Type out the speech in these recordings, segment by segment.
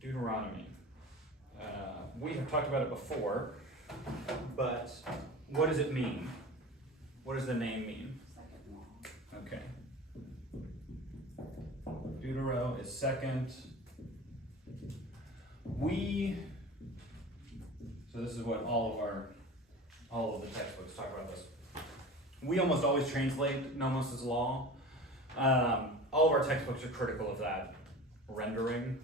Deuteronomy. We have talked about it before, but what does it mean? What does the name mean? Second law. Okay. Deutero is second. So this is what all of the textbooks talk about this. We almost always translate nomos as law. All of our textbooks are critical of that rendering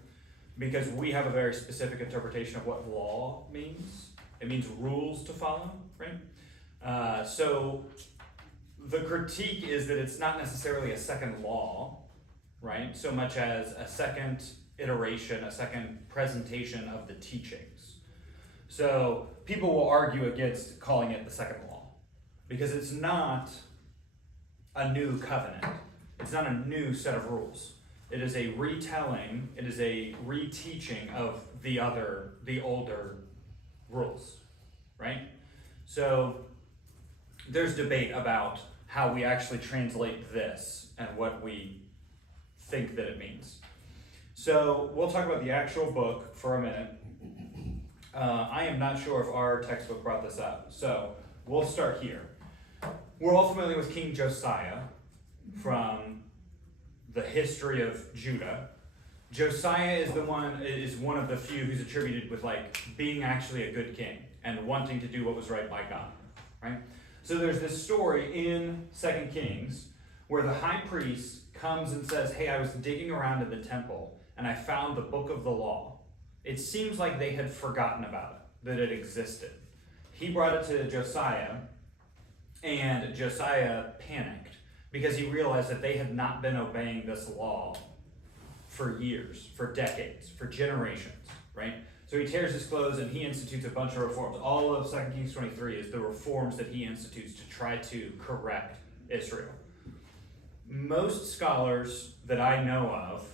because we have a very specific interpretation of what law means. It means rules to follow, right? So the critique is that it's not necessarily a second law, right? So much as a second iteration, a second presentation of the teachings. So people will argue against calling it the second law because it's not a new covenant. It's not a new set of rules. It is a retelling, it is a reteaching of the older rules, right? So there's debate about how we actually translate this and what we think that it means. So we'll talk about the actual book for a minute. I am not sure if our textbook brought this up, so we'll start here. We're all familiar with King Josiah from the history of Judah. Josiah is one of the few who's attributed with being actually a good king and wanting to do what was right by God, right? So there's this story in 2 Kings where the high priest comes and says, hey, I was digging around in the temple and I found the book of the law. It seems like they had forgotten about it, that it existed. He brought it to Josiah, and Josiah panicked because he realized that they had not been obeying this law for years, for decades, for generations, right? So he tears his clothes and he institutes a bunch of reforms. All of 2 Kings 23 is the reforms that he institutes to try to correct Israel. Most scholars that I know of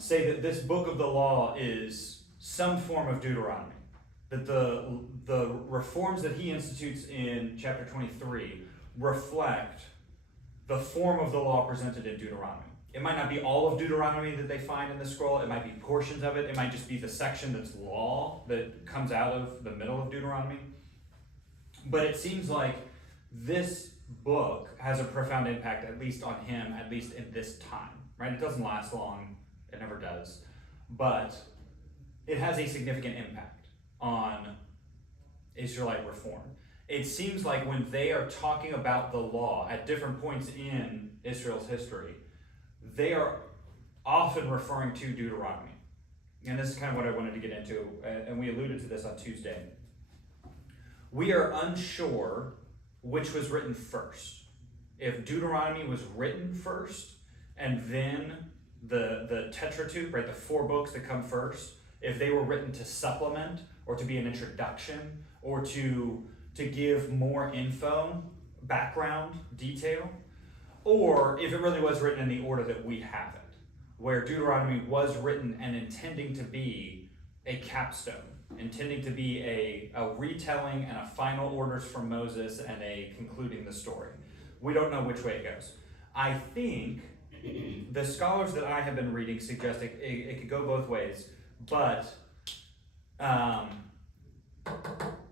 say that this book of the law is some form of Deuteronomy. That the reforms that he institutes in chapter 23 reflect the form of the law presented in Deuteronomy. It might not be all of Deuteronomy that they find in the scroll. It might be portions of it. It might just be the section that's law that comes out of the middle of Deuteronomy. But it seems like this book has a profound impact, at least on him, at least in this time, right? It doesn't last long. It never does. But it has a significant impact on Israelite reform. It seems like when they are talking about the law at different points in Israel's history, they are often referring to Deuteronomy. And this is kind of what I wanted to get into, and we alluded to this on Tuesday. We are unsure which was written first. If Deuteronomy was written first, and then the Tetratup, right, the 4 books that come first, if they were written to supplement or to be an introduction or to give more info, background, detail, or if it really was written in the order that we have it, where Deuteronomy was written and intending to be a capstone, intending to be a retelling and a final orders from Moses and a concluding the story. We don't know which way it goes. I think the scholars that I have been reading suggest it could go both ways, but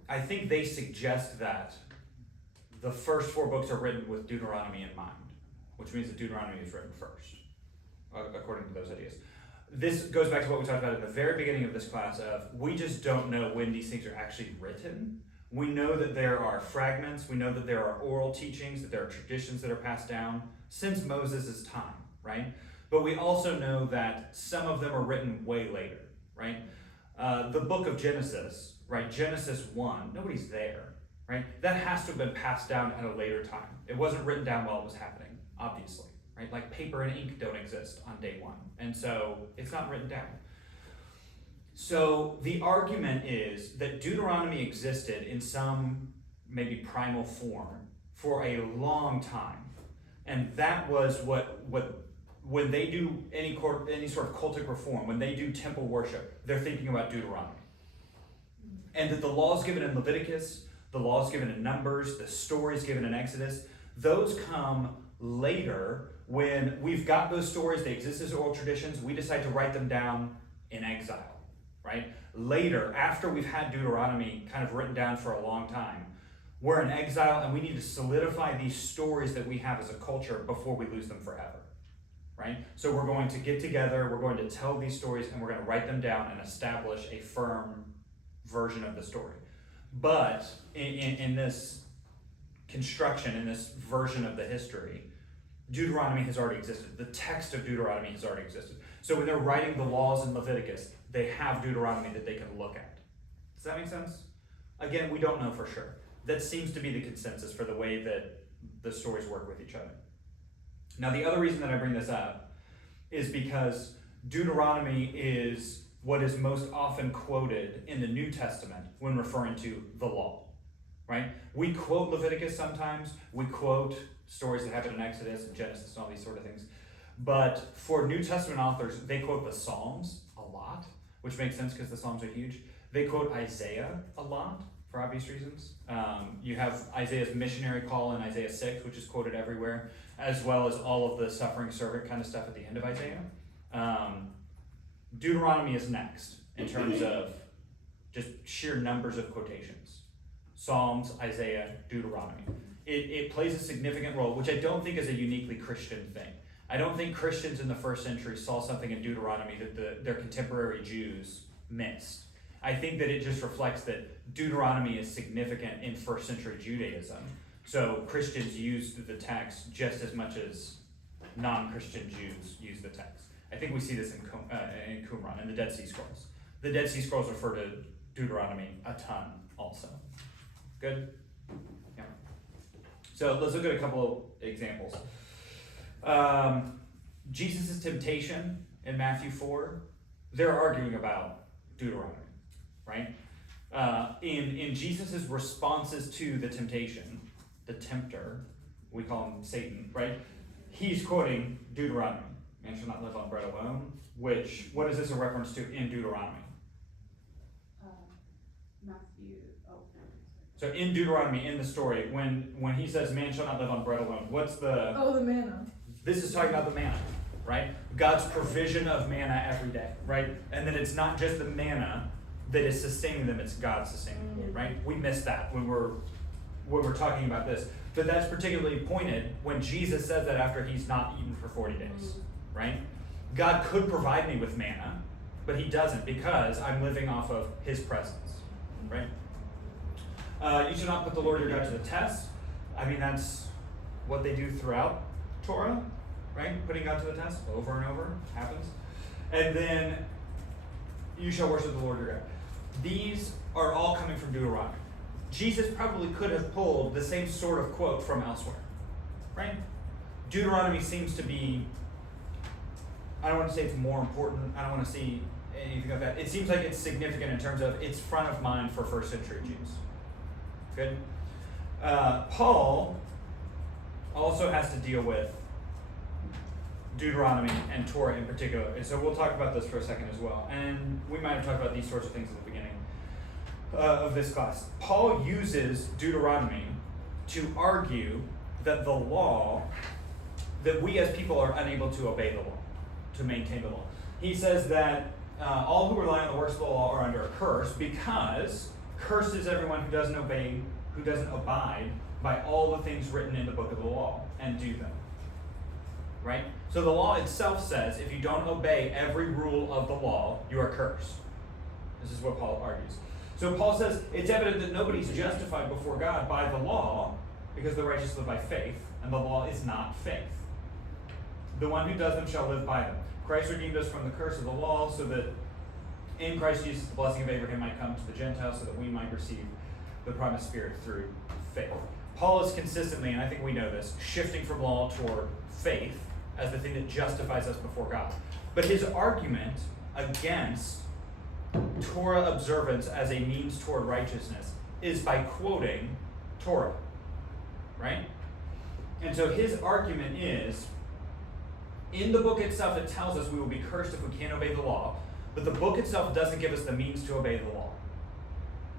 I think they suggest that the first 4 books are written with Deuteronomy in mind, which means that Deuteronomy is written first, according to those ideas. This goes back to what we talked about at the very beginning of this class of we just don't know when these things are actually written. We know that there are fragments, we know that there are oral teachings, that there are traditions that are passed down since Moses' time, right? But we also know that some of them are written way later, right? The book of Genesis, right? Genesis 1, nobody's there, right? That has to have been passed down at a later time. It wasn't written down while it was happening, obviously, right? Like paper and ink don't exist on day 1, and so it's not written down. So the argument is that Deuteronomy existed in some maybe primal form for a long time, and that was what when they do any sort of cultic reform, when they do temple worship, they're thinking about Deuteronomy. And that the laws given in Leviticus, the laws given in Numbers, the stories given in Exodus, those come later when we've got those stories, they exist as oral traditions, we decide to write them down in exile, right? Later, after we've had Deuteronomy kind of written down for a long time, we're in exile and we need to solidify these stories that we have as a culture before we lose them forever, right? So we're going to get together, we're going to tell these stories, and we're going to write them down and establish a firm version of the story. But in this construction, in this version of the history, Deuteronomy has already existed. The text of Deuteronomy has already existed. So when they're writing the laws in Leviticus, they have Deuteronomy that they can look at. Does that make sense? Again, we don't know for sure. That seems to be the consensus for the way that the stories work with each other. Now, the other reason that I bring this up is because Deuteronomy is what is most often quoted in the New Testament when referring to the law, right? We quote Leviticus sometimes, we quote stories that happen in Exodus and Genesis and all these sort of things. But for New Testament authors, they quote the Psalms a lot, which makes sense because the Psalms are huge. They quote Isaiah a lot for obvious reasons. You have Isaiah's missionary call in Isaiah 6, which is quoted everywhere, as well as all of the suffering servant kind of stuff at the end of Isaiah. Deuteronomy is next in terms of just sheer numbers of quotations. Psalms, Isaiah, Deuteronomy. It plays a significant role, which I don't think is a uniquely Christian thing. I don't think Christians in the first century saw something in Deuteronomy that their contemporary Jews missed. I think that it just reflects that Deuteronomy is significant in first century Judaism. So Christians used the text just as much as non-Christian Jews used the text. I think we see this in Qumran, in the Dead Sea Scrolls. The Dead Sea Scrolls refer to Deuteronomy a ton also. Good? Yeah. So let's look at a couple of examples. Jesus' temptation in Matthew 4, they're arguing about Deuteronomy, right? In Jesus' responses to the temptation, the tempter, we call him Satan, right? He's quoting Deuteronomy. Man shall not live on bread alone, which, what is this a reference to in Deuteronomy? Matthew, So in Deuteronomy, in the story, when he says man shall not live on bread alone, what's the... Oh, the manna. This is talking about the manna, right? God's provision of manna every day, right? And then it's not just the manna that is sustaining them, it's God sustaining them, right? We miss that when we're talking about this. But that's particularly pointed when Jesus says that after he's not eaten for 40 days, right? God could provide me with manna, but he doesn't because I'm living off of his presence, right? You should not put the Lord your God to the test. I mean, that's what they do throughout Torah, right? Putting God to the test over and over happens. And then you shall worship the Lord your God. These are all coming from Deuteronomy. Jesus probably could have pulled the same sort of quote from elsewhere, right? Deuteronomy seems to be, I don't want to say it's more important, I don't want to see anything like that. It seems like it's significant in terms of it's front of mind for first century Jews. Good? Paul also has to deal with Deuteronomy and Torah in particular. And so we'll talk about this for a second as well. And we might have talked about these sorts of things at the beginning of this class. Paul uses Deuteronomy to argue that the law, that we as people are unable to obey the law, to maintain the law. He says that all who rely on the works of the law are under a curse because cursed is everyone who doesn't obey, who doesn't abide by all the things written in the book of the law and do them. Right? So the law itself says if you don't obey every rule of the law, you are cursed. This is what Paul argues. So Paul says it's evident that nobody's justified before God by the law because the righteous live by faith, and the law is not faith. The one who does them shall live by them. Christ redeemed us from the curse of the law so that in Christ Jesus the blessing of Abraham might come to the Gentiles so that we might receive the promised Spirit through faith. Paul is consistently, and I think we know this, shifting from law toward faith as the thing that justifies us before God. But his argument against Torah observance as a means toward righteousness is by quoting Torah, right? And so his argument is, in the book itself it tells us we will be cursed if we can't obey the law, but the book itself doesn't give us the means to obey the law,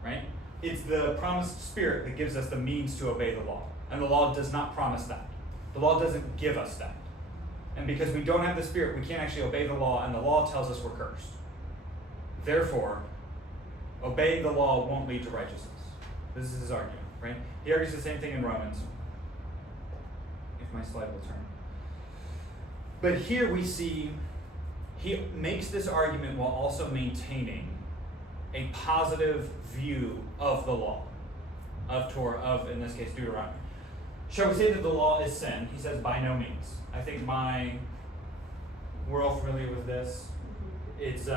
right? It's the promised Spirit that gives us the means to obey the law, and the law does not promise that. The law doesn't give us that. And because we don't have the Spirit, we can't actually obey the law, and the law tells us we're cursed. Therefore, obeying the law won't lead to righteousness. This is his argument, right? He argues the same thing in Romans. If my slide will turn. But here we see he makes this argument while also maintaining a positive view of the law, of Torah, of, in this case, Deuteronomy. Shall we say that the law is sin? He says, by no means. I think we're all familiar with this. It's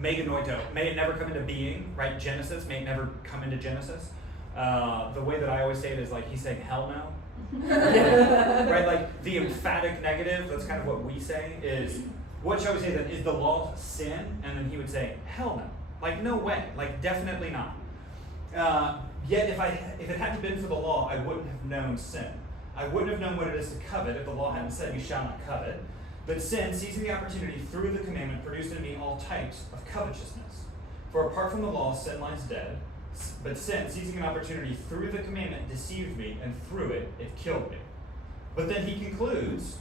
meganoito. May it never come into being, right? Genesis, may it never come into Genesis. The way that I always say it is like he's saying hell no. Right? Like the emphatic negative, that's kind of what we say, is what shall we say then? Is the law sin? And then he would say, hell no. Like no way. Like definitely not. Yet if it hadn't been for the law, I wouldn't have known sin. I wouldn't have known what it is to covet if the law hadn't said you shall not covet. But sin, seizing the opportunity through the commandment, produced in me all types of covetousness. For apart from the law, sin lies dead. But sin, seizing an opportunity through the commandment, deceived me, and through it, it killed me. But then he concludes,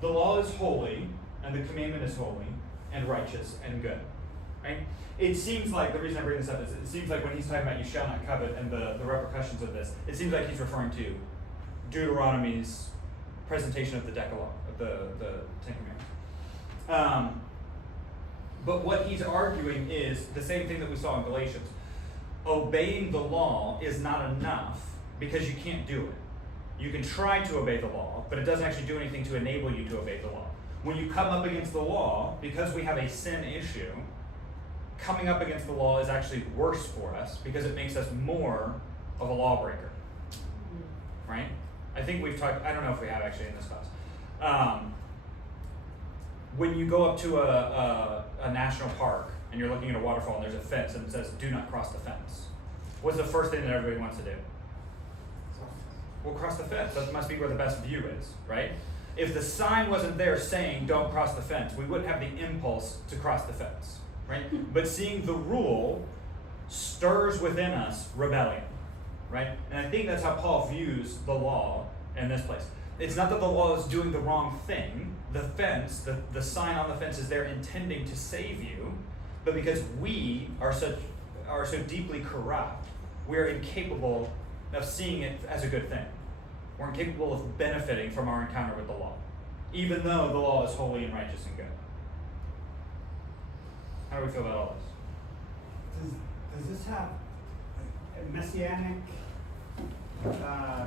the law is holy, and the commandment is holy, and righteous, and good. Right? It seems like, the reason I bring this up is, it seems like when he's talking about you shall not covet and the repercussions of this, it seems like he's referring to Deuteronomy's presentation of the Decalogue, of the Ten Commandments. But what he's arguing is the same thing that we saw in Galatians. Obeying the law is not enough because you can't do it. You can try to obey the law, but it doesn't actually do anything to enable you to obey the law. When you come up against the law, because we have a sin issue, coming up against the law is actually worse for us because it makes us more of a lawbreaker. Right? I think we've talked, I don't know if we have actually in this class. When you go up to a national park and you're looking at a waterfall and there's a fence and it says, do not cross the fence. What's the first thing that everybody wants to do? Well, cross the fence. That must be where the best view is, right? If the sign wasn't there saying don't cross the fence, we wouldn't have the impulse to cross the fence, right? But seeing the rule stirs within us rebellion, right? And I think that's how Paul views the law in this place. It's not that the law is doing the wrong thing. The fence, the sign on the fence is there intending to save you, but because we are so deeply corrupt, we are incapable of seeing it as a good thing. We're incapable of benefiting from our encounter with the law, even though the law is holy and righteous and good. How do we feel about all this? Does this have a messianic, I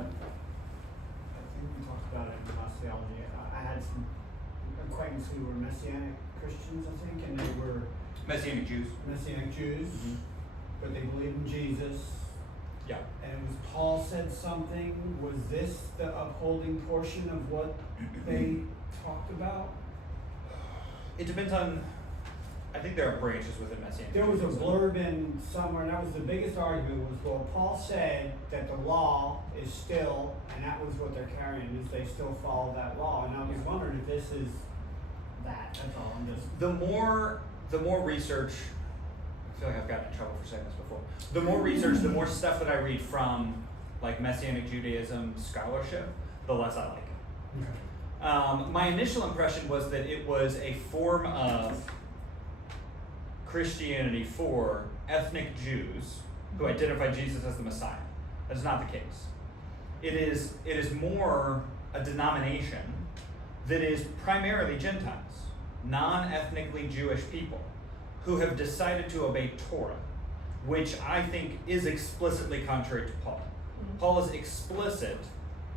think we talked about it in class theology. I had some acquaintances who were Messianic Christians, I think, and they were Messianic Jews. Mm-hmm. But they believed in Jesus. Yeah. And it was Paul said something. Was this the upholding portion of what they talked about? It depends on, I think there are branches within Messianic There was a Judaism. blurb in somewhere, and that was the biggest argument, was, well, Paul said that the law is still, and that was what they're carrying, is they still follow that law. And I was wondering if this is that. That's all. I'm just... The more research, I feel like I've gotten in trouble for saying this before. The more research, the more stuff that I read from like Messianic Judaism scholarship, the less I like it. Okay. My initial impression was that it was a form of Christianity for ethnic Jews who identify Jesus as the Messiah. That's not the case. It is more a denomination that is primarily Gentiles, non-ethnically Jewish people who have decided to obey Torah, which I think is explicitly contrary to Paul. Paul is explicit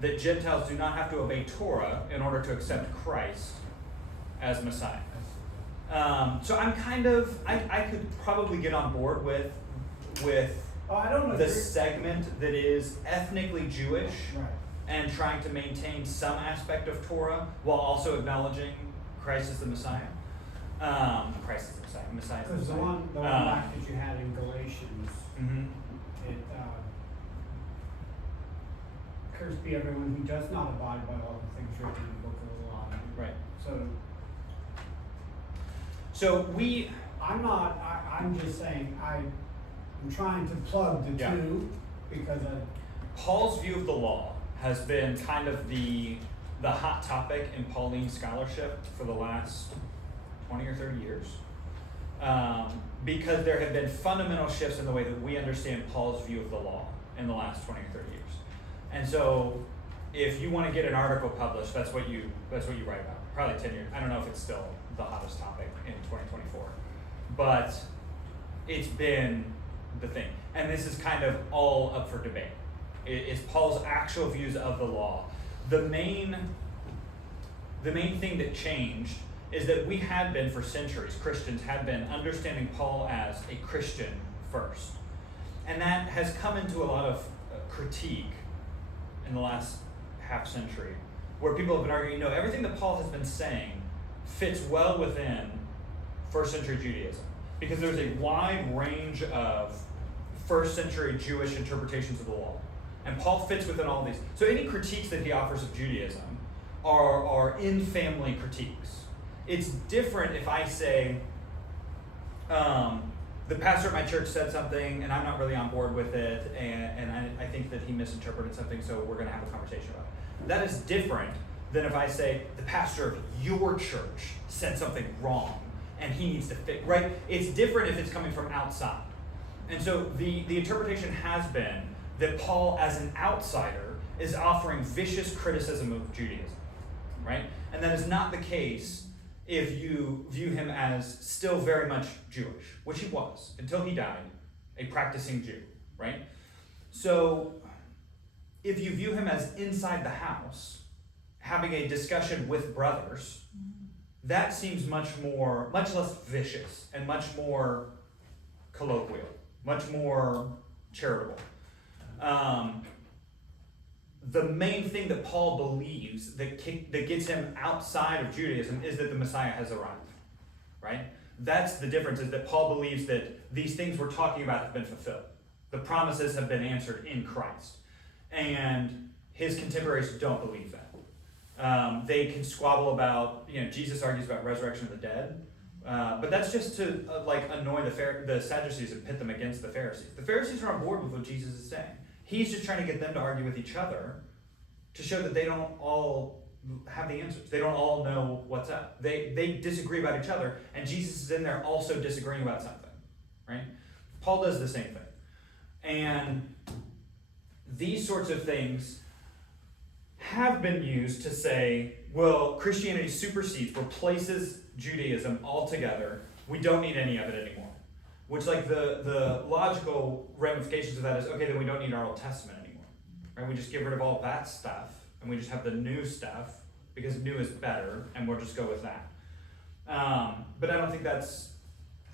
that Gentiles do not have to obey Torah in order to accept Christ as Messiah. So I'm kind of, I could probably get on board with I don't know the segment that is ethnically Jewish, right. and trying to maintain some aspect of Torah while also acknowledging Christ as the Messiah. Christ is the Messiah. Messiah is the Because the Messiah. one back that you had in Galatians, Mm-hmm. it cursed be everyone who does not abide by all the things written in the book of the law. Right. So we. I'm just saying I'm trying to plug the two because Paul's view of the law has been kind of the hot topic in Pauline scholarship for the last 20 or 30 years. because there have been fundamental shifts in the way that we understand Paul's view of the law in the last 20 or 30 years. And so if you want to get an article published, that's what you write about. Probably 10 years. I don't know if it's still the hottest topic in 2024. But it's been the thing. And this is kind of all up for debate. It's Paul's actual views of the law. The main thing that changed is that we had been, for centuries, Christians had been understanding Paul as a Christian first. And that has come into a lot of critique in the last half century, where people have been arguing, everything that Paul has been saying fits well within first century Judaism, because there's a wide range of first century Jewish interpretations of the law. And Paul fits within all of these. So any critiques that he offers of Judaism are in-family critiques. It's different if I say, the pastor at my church said something and I'm not really on board with it, and I think that he misinterpreted something, so we're going to have a conversation about it. That is different than if I say, the pastor of your church said something wrong and he needs to fix, right? It's different if it's coming from outside. And so the interpretation has been that Paul, as an outsider, is offering vicious criticism of Judaism, right? And that is not the case if you view him as still very much Jewish, which he was, until he died, a practicing Jew, right? So if you view him as inside the house, having a discussion with brothers, that seems much less vicious and much more colloquial, much more charitable. The main thing that Paul believes that gets him outside of Judaism is that the Messiah has arrived, right? That's the difference, is that Paul believes that these things we're talking about have been fulfilled. The promises have been answered in Christ. And his contemporaries don't believe that. They can squabble about, Jesus argues about resurrection of the dead, but that's just to annoy the Sadducees and pit them against the Pharisees. The Pharisees are on board with what Jesus is saying. He's just trying to get them to argue with each other to show that they don't all have the answers. They don't all know what's up. They disagree about each other, and Jesus is in there also disagreeing about something, right? Paul does the same thing. And these sorts of things have been used to say, well, Christianity supersedes, replaces Judaism altogether. We don't need any of it anymore. Which, the logical ramifications of that is, okay, then we don't need our Old Testament anymore, right? We just get rid of all that stuff, and we just have the new stuff, because new is better, and we'll just go with that. But I don't think that's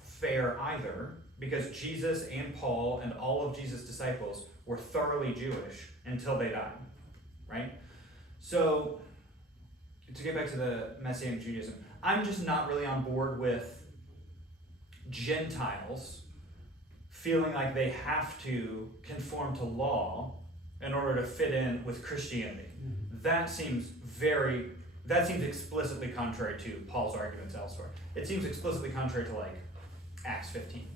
fair either, because Jesus and Paul and all of Jesus' disciples were thoroughly Jewish until they died, right? So, to get back to the Messianic Judaism, I'm just not really on board with Gentiles feeling like they have to conform to law in order to fit in with Christianity. Mm-hmm. That seems explicitly contrary to Paul's arguments elsewhere. It seems explicitly contrary to Acts 15.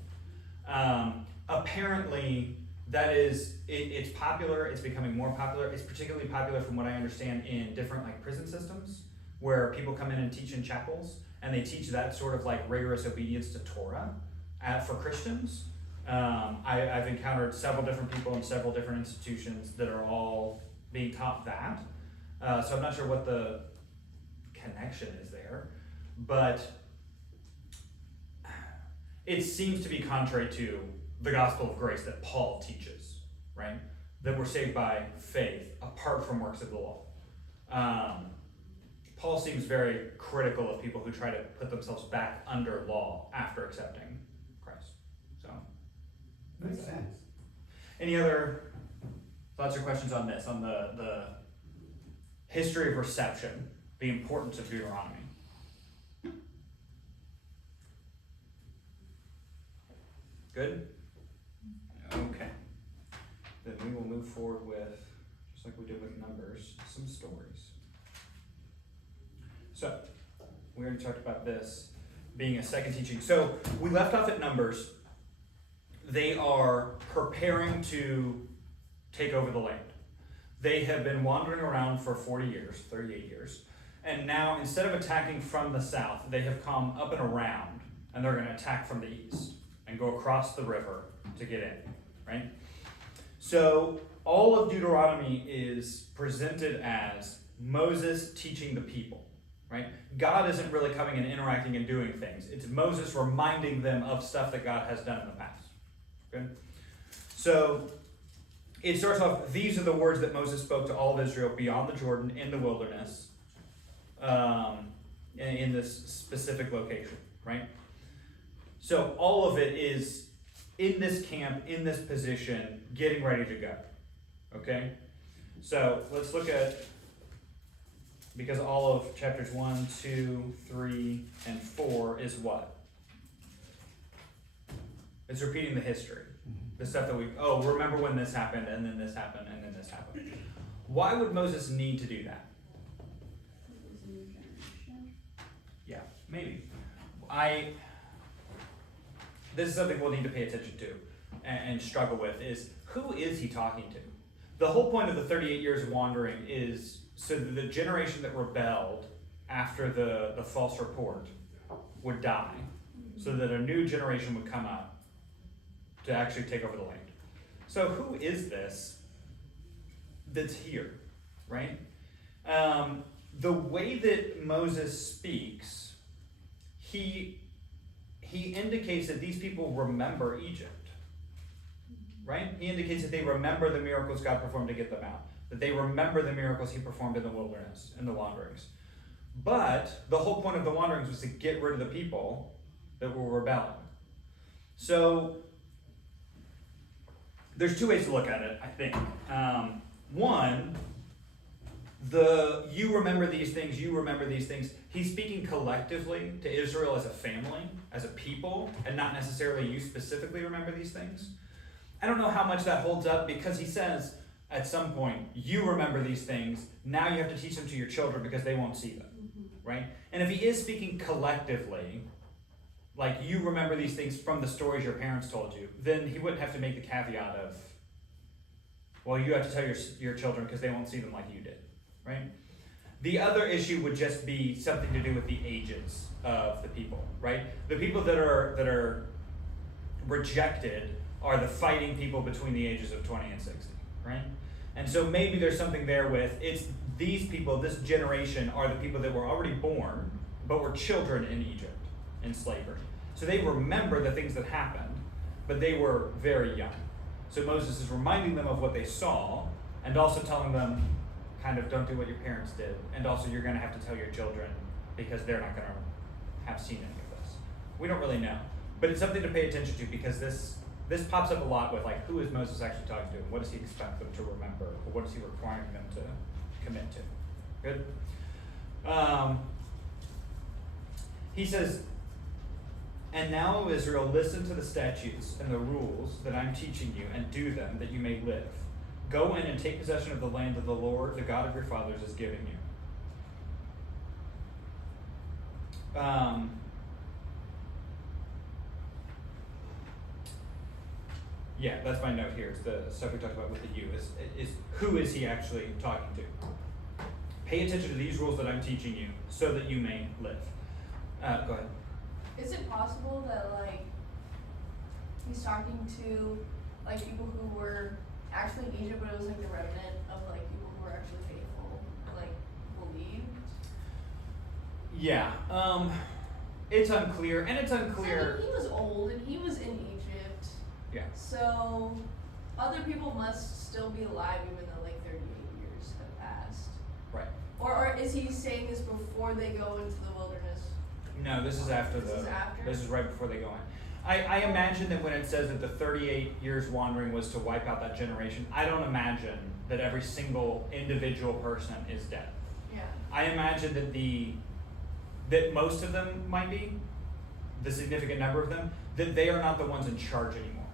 Apparently that is, it's popular, it's becoming more popular. It's particularly popular from what I understand in different prison systems where people come in and teach in chapels, and they teach that sort of rigorous obedience to Torah for Christians. I've encountered several different people in several different institutions that are all being taught that. So I'm not sure what the connection is there, but it seems to be contrary to the gospel of grace that Paul teaches, right? That we're saved by faith apart from works of the law. Paul seems very critical of people who try to put themselves back under law after accepting Christ. So, makes sense. Any other thoughts or questions on this, on the history of reception, the importance of Deuteronomy? Good? Okay. Then we will move forward with, just like we did with Numbers, some stories. So, we already talked about this being a second teaching. So, we left off at Numbers. They are preparing to take over the land. They have been wandering around for 40 years, 38 years. And now, instead of attacking from the south, they have come up and around and they're going to attack from the east and go across the river to get in, right? So all of Deuteronomy is presented as Moses teaching the people, right? God isn't really coming and interacting and doing things. It's Moses reminding them of stuff that God has done in the past. Okay? So it starts off, these are the words that Moses spoke to all of Israel beyond the Jordan in the wilderness, in this specific location, right? So all of it is in this camp, in this position, getting ready to go. Okay? So let's look at, because all of chapters 1, 2, 3, and 4 is what? It's repeating the history. The stuff that remember when this happened, and then this happened, and then this happened. Why would Moses need to do that? Yeah, maybe. This is something we'll need to pay attention to and struggle with, is who is he talking to? The whole point of the 38 years of wandering is so that the generation that rebelled after the false report would die, so that a new generation would come up to actually take over the land. So who is this that's here, right? The way that Moses speaks, he indicates that these people remember Egypt, right? He indicates that they remember the miracles God performed to get them out, that they remember the miracles he performed in the wilderness, in the wanderings. But the whole point of the wanderings was to get rid of the people that were rebelling. So there's two ways to look at it, I think. One, you remember these things, you remember these things. He's speaking collectively to Israel as a family, as a people, and not necessarily you specifically remember these things. I don't know how much that holds up, because he says at some point, you remember these things, now you have to teach them to your children because they won't see them, right? And if he is speaking collectively, like you remember these things from the stories your parents told you, then he wouldn't have to make the caveat of, well, you have to tell your children because they won't see them like you did, right? The other issue would just be something to do with the ages of the people, right? The people that are rejected are the fighting people between the ages of 20 and 60, right? And so maybe there's something there with, it's these people, this generation are the people that were already born, but were children in Egypt, in slavery. So they remember the things that happened, but they were very young. So Moses is reminding them of what they saw, and also telling them, kind of, don't do what your parents did. And also you're going to have to tell your children, because they're not going to have seen any of this. We don't really know. But it's something to pay attention to, because this pops up a lot with, like, who is Moses actually talking to? And what does he expect them to remember? Or what is he requiring them to commit to? Good? He says, and now, O Israel, listen to the statutes and the rules that I'm teaching you, and do them, that you may live. Go in and take possession of the land that the Lord, the God of your fathers, is giving you. Yeah, that's my note here. It's the stuff we talked about with the you. Is who is he actually talking to? Pay attention to these rules that I'm teaching you, so that you may live. Go ahead. Is it possible that, like, he's talking to, like, people who were actually in Egypt, but it was, like, the remnant of, like, people who were actually faithful, like, believed? Yeah. It's unclear, and it's unclear. I mean, he was old, and he was in Egypt. Yeah. So, other people must still be alive, even though, like, 38 years have passed. Right. Or is he saying this before they go into the wilderness? No, this is after This is right before they go in. I imagine that when it says that the 38 years wandering was to wipe out that generation, I don't imagine that every single individual person is dead. Yeah. I imagine that most of them might be, the significant number of them, that they are not the ones in charge anymore.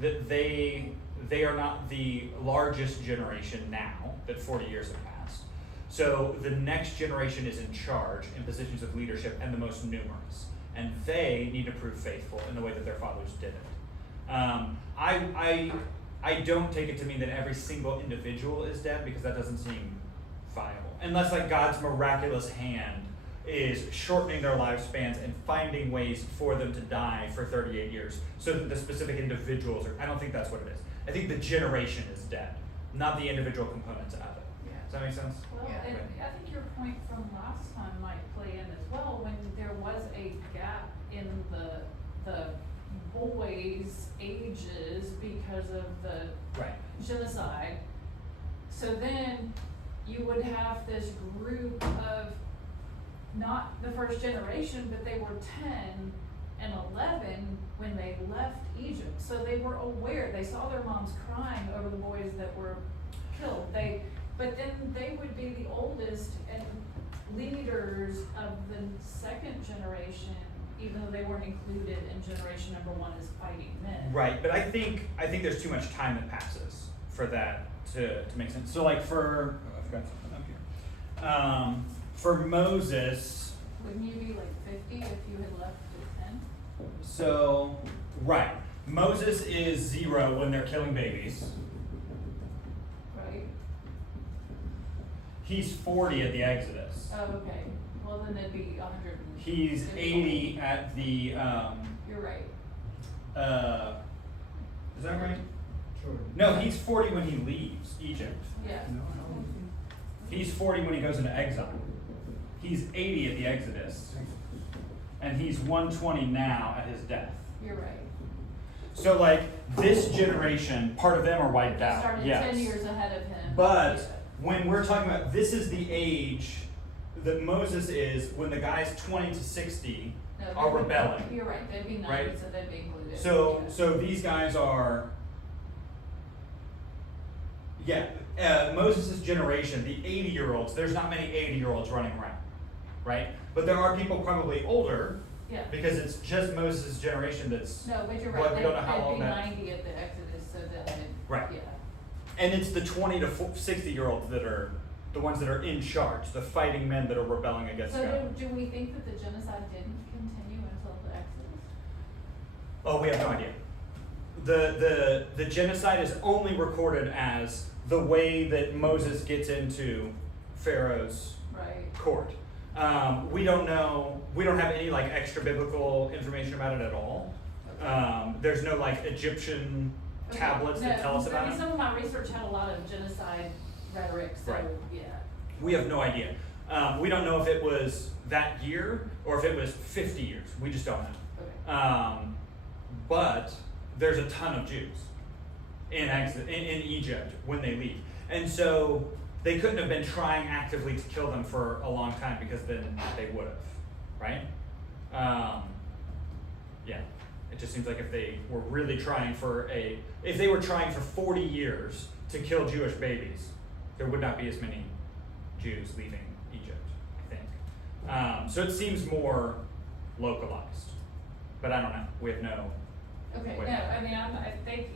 That they are not the largest generation now, that 40 years have passed. So the next generation is in charge in positions of leadership and the most numerous. And they need to prove faithful in the way that their fathers did it. I don't take it to mean that every single individual is dead, because that doesn't seem viable. Unless, like, God's miraculous hand is shortening their lifespans and finding ways for them to die for 38 years so that the specific individuals are, I don't think that's what it is. I think the generation is dead, not the individual components of it. Yeah. Does that make sense? Well, Yeah. and I think your point from last time might play in as well, when there was a gap in the boys' ages because of the Right. genocide. So then you would have this group of, not the first generation, but they were 10 and 11 when they left Egypt. So they were aware, they saw their moms crying over the boys that were killed. But then they would be the oldest and leaders of the second generation, even though they weren't included in generation number 1 as fighting men. Right, but I think there's too much time that passes for that to make sense. So like for, I forgot something up here. For Moses, Wouldn't you be like 50 if you had left at 10? so, right, Moses is 0 when they're killing babies. Right? He's 40 at the Exodus. Oh, okay. Well, then it'd be 100. He's 80 at the, You're right. is that right? Sure. No, he's 40 when he leaves Egypt. Yeah. No, I don't He's 40 when he goes into exile. He's 80 at the Exodus. think. And he's 120 now at his death. You're right. So like this generation, part of them are wiped out. Started Yes. 10 years ahead of him. But Yeah. when we're talking about, this is the age that Moses is when the guys 20 to 60 No, are they'd be- rebelling. You're right. They'd be 90, Right. so they'd be included. So Yeah. so these guys are, Moses' generation, the 80-year-olds, there's not many 80-year-olds running around, right? But there are people probably older, Yeah. because it's just Moses' generation that's, No, but you're Well, right. we don't know how They'd long be that- 90 at the Exodus, so then it'd, Right. yeah. and it's the 20 to 60-year-olds that are the ones that are in charge, the fighting men that are rebelling against So God. do we think that the genocide didn't continue until the Exodus? Oh, we have no idea. The genocide is only recorded as the way that Moses gets into Pharaoh's Right. court. We don't know. We don't have any like extra biblical information about it at all. There's no like Egyptian Okay. tablets that No, tell us I about mean, it. some of my research had a lot of genocide rhetoric, so Right. yeah. We have no idea. We don't know if it was that year or if it was 50 years. We just don't know. Okay. But there's a ton of Jews in Egypt when they leave, and so they couldn't have been trying actively to kill them for a long time because then they would have, right? Yeah, it just seems like if they were really trying if they were trying for 40 years to kill Jewish babies, there would not be as many Jews leaving Egypt, I think. So it seems more localized, but I don't know. We have no. Okay, Wait. no, I mean, I think,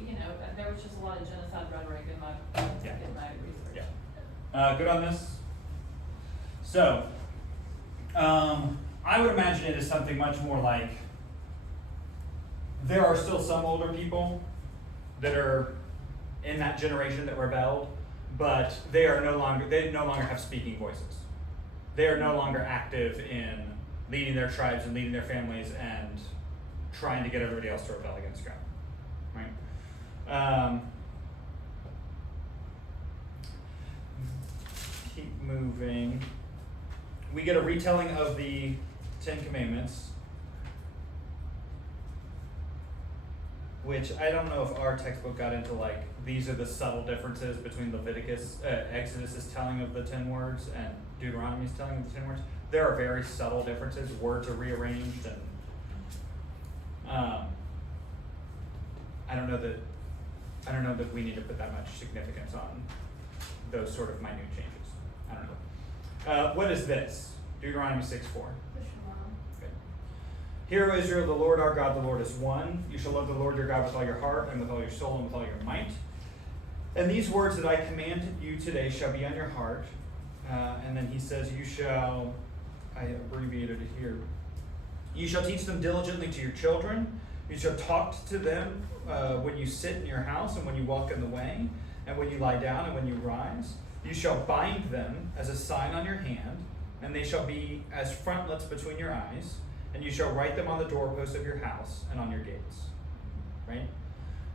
there was just a lot of genocide rhetoric in my Yeah. research. Yeah. Good on this? So, I would imagine it is something much more like there are still some older people that are in that generation that rebelled, but they no longer have speaking voices. They are no longer active in leading their tribes and leading their families and trying to get everybody else to rebel against God, right? Keep moving. We get a retelling of the 10 Commandments, which I don't know if our textbook got into like, these are the subtle differences between Exodus's telling of the 10 words and Deuteronomy's telling of the 10 words. There are very subtle differences, words are rearranged, and I don't know that we need to put that much significance on those sort of minute changes. I don't know. What is this? Deuteronomy 6:4. The Shema. Okay. Hear, O Israel, the Lord our God, the Lord is one. You shall love the Lord your God with all your heart and with all your soul and with all your might. And these words that I command you today shall be on your heart. And then he says, I abbreviated it here. You shall teach them diligently to your children. You shall talk to them when you sit in your house and when you walk in the way, and when you lie down and when you rise. You shall bind them as a sign on your hand, and they shall be as frontlets between your eyes, and you shall write them on the doorposts of your house and on your gates. Right?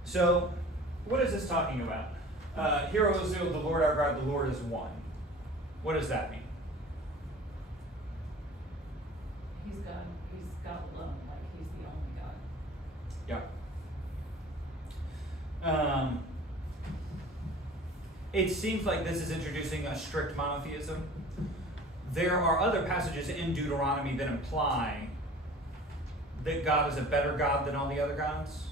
So, what is this talking about? Hear, O Israel, the Lord our God, the Lord is one. What does that mean? He's God alone, like he's the only God. Yeah. It seems like this is introducing a strict monotheism. There are other passages in Deuteronomy that imply that God is a better God than all the other gods.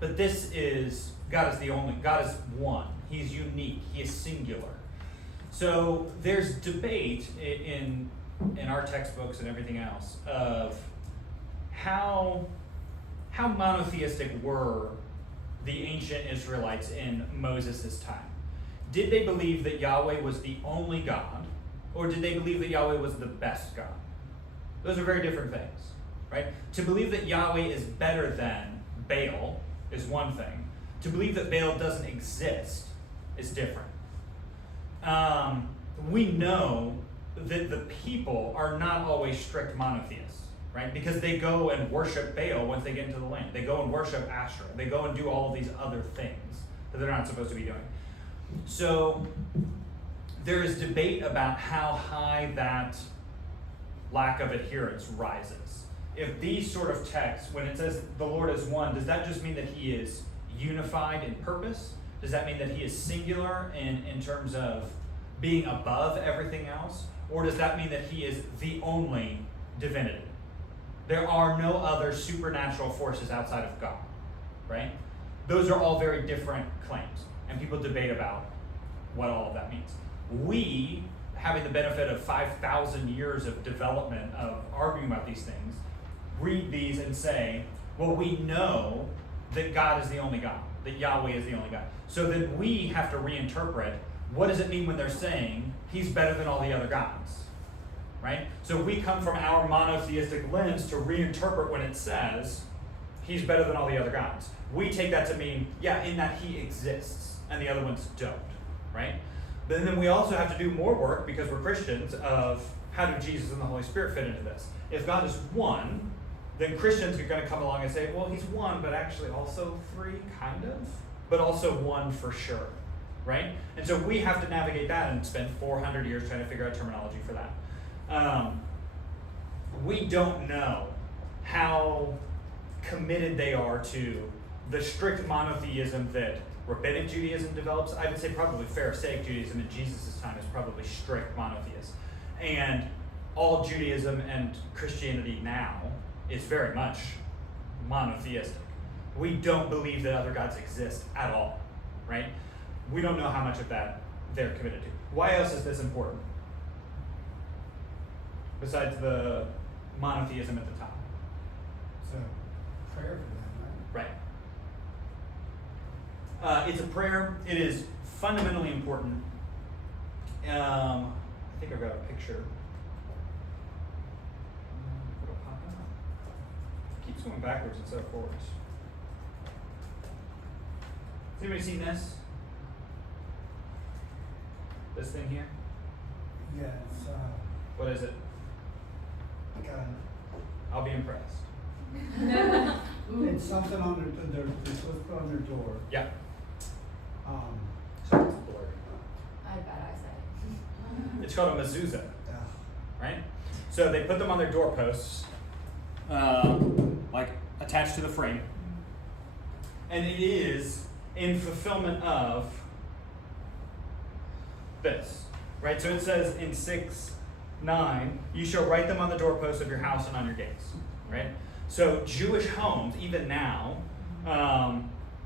But this is, God is one. He's unique. He is singular. So there's debate in our textbooks and everything else of how monotheistic were the ancient Israelites in Moses' time. Did they believe that Yahweh was the only God, or did they believe that Yahweh was the best God? Those are very different things, right? To believe that Yahweh is better than Baal is one thing. To believe that Baal doesn't exist is different. We know that the people are not always strict monotheists, right? Because they go and worship Baal once they get into the land. They go and worship Asherah. They go and do all of these other things that they're not supposed to be doing. So there is debate about how high that lack of adherence rises. If these sort of texts, when it says the Lord is one, does that just mean that he is unified in purpose? Does that mean that he is singular in terms of being above everything else? Or does that mean that he is the only divinity? There are no other supernatural forces outside of God, right? Those are all very different claims, and people debate about what all of that means. We, having the benefit of 5,000 years of development of arguing about these things, read these and say, well, we know that God is the only God, that Yahweh is the only God. So then we have to reinterpret, what does it mean when they're saying he's better than all the other gods, right? So we come from our monotheistic lens to reinterpret when it says he's better than all the other gods. We take that to mean, yeah, in that he exists and the other ones don't, right? But then we also have to do more work, because we're Christians, of how do Jesus and the Holy Spirit fit into this? If God is one, then Christians are going to come along and say, well, he's one, but actually also three, kind of, but also one for sure, right? And so we have to navigate that and spend 400 years trying to figure out terminology for that. We don't know how committed they are to the strict monotheism that Rabbinic Judaism develops. I would say probably Pharisaic Judaism in Jesus' time is probably strict monotheist. And all Judaism and Christianity now is very much monotheistic. We don't believe that other gods exist at all, right? We don't know how much of that they're committed to. Why else is this important? Besides the monotheism at the top. It's a prayer for them, right? Right. It's a prayer. It is fundamentally important. I think I've got a picture. It'll pop up. It keeps going backwards instead of forwards. Has anybody seen this? This thing here? Yeah, it's What is it? God. I'll be impressed. It's something on they're supposed to put on their door. Yeah. So So it's blurry. I had bad eyesight. It's called a mezuzah, uh, right? So they put them on their doorposts, like attached to the frame. And it is in fulfillment of this, right? So it says in 6:9, you shall write them on the doorposts of your house and on your gates, right? So Jewish homes, even now,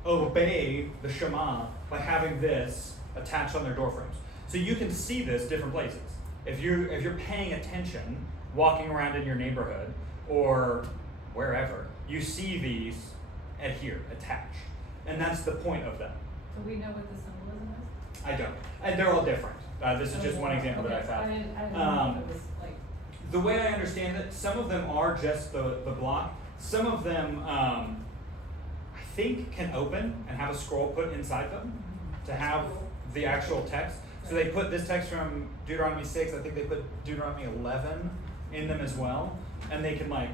obey the Shema by having this attached on their doorframes. So you can see this different places. If you're paying attention, walking around in your neighborhood or wherever, you see these attached. And that's the point of them. Do we know what the symbolism is? I don't. And they're all different. This is just one example that I found. I didn't know if it was like. The way I understand it, some of them are just the block. Some of them, I think, can open and have a scroll put inside them to have the actual text. So they put this text from Deuteronomy 6, I think they put Deuteronomy 11 in them as well, and they can like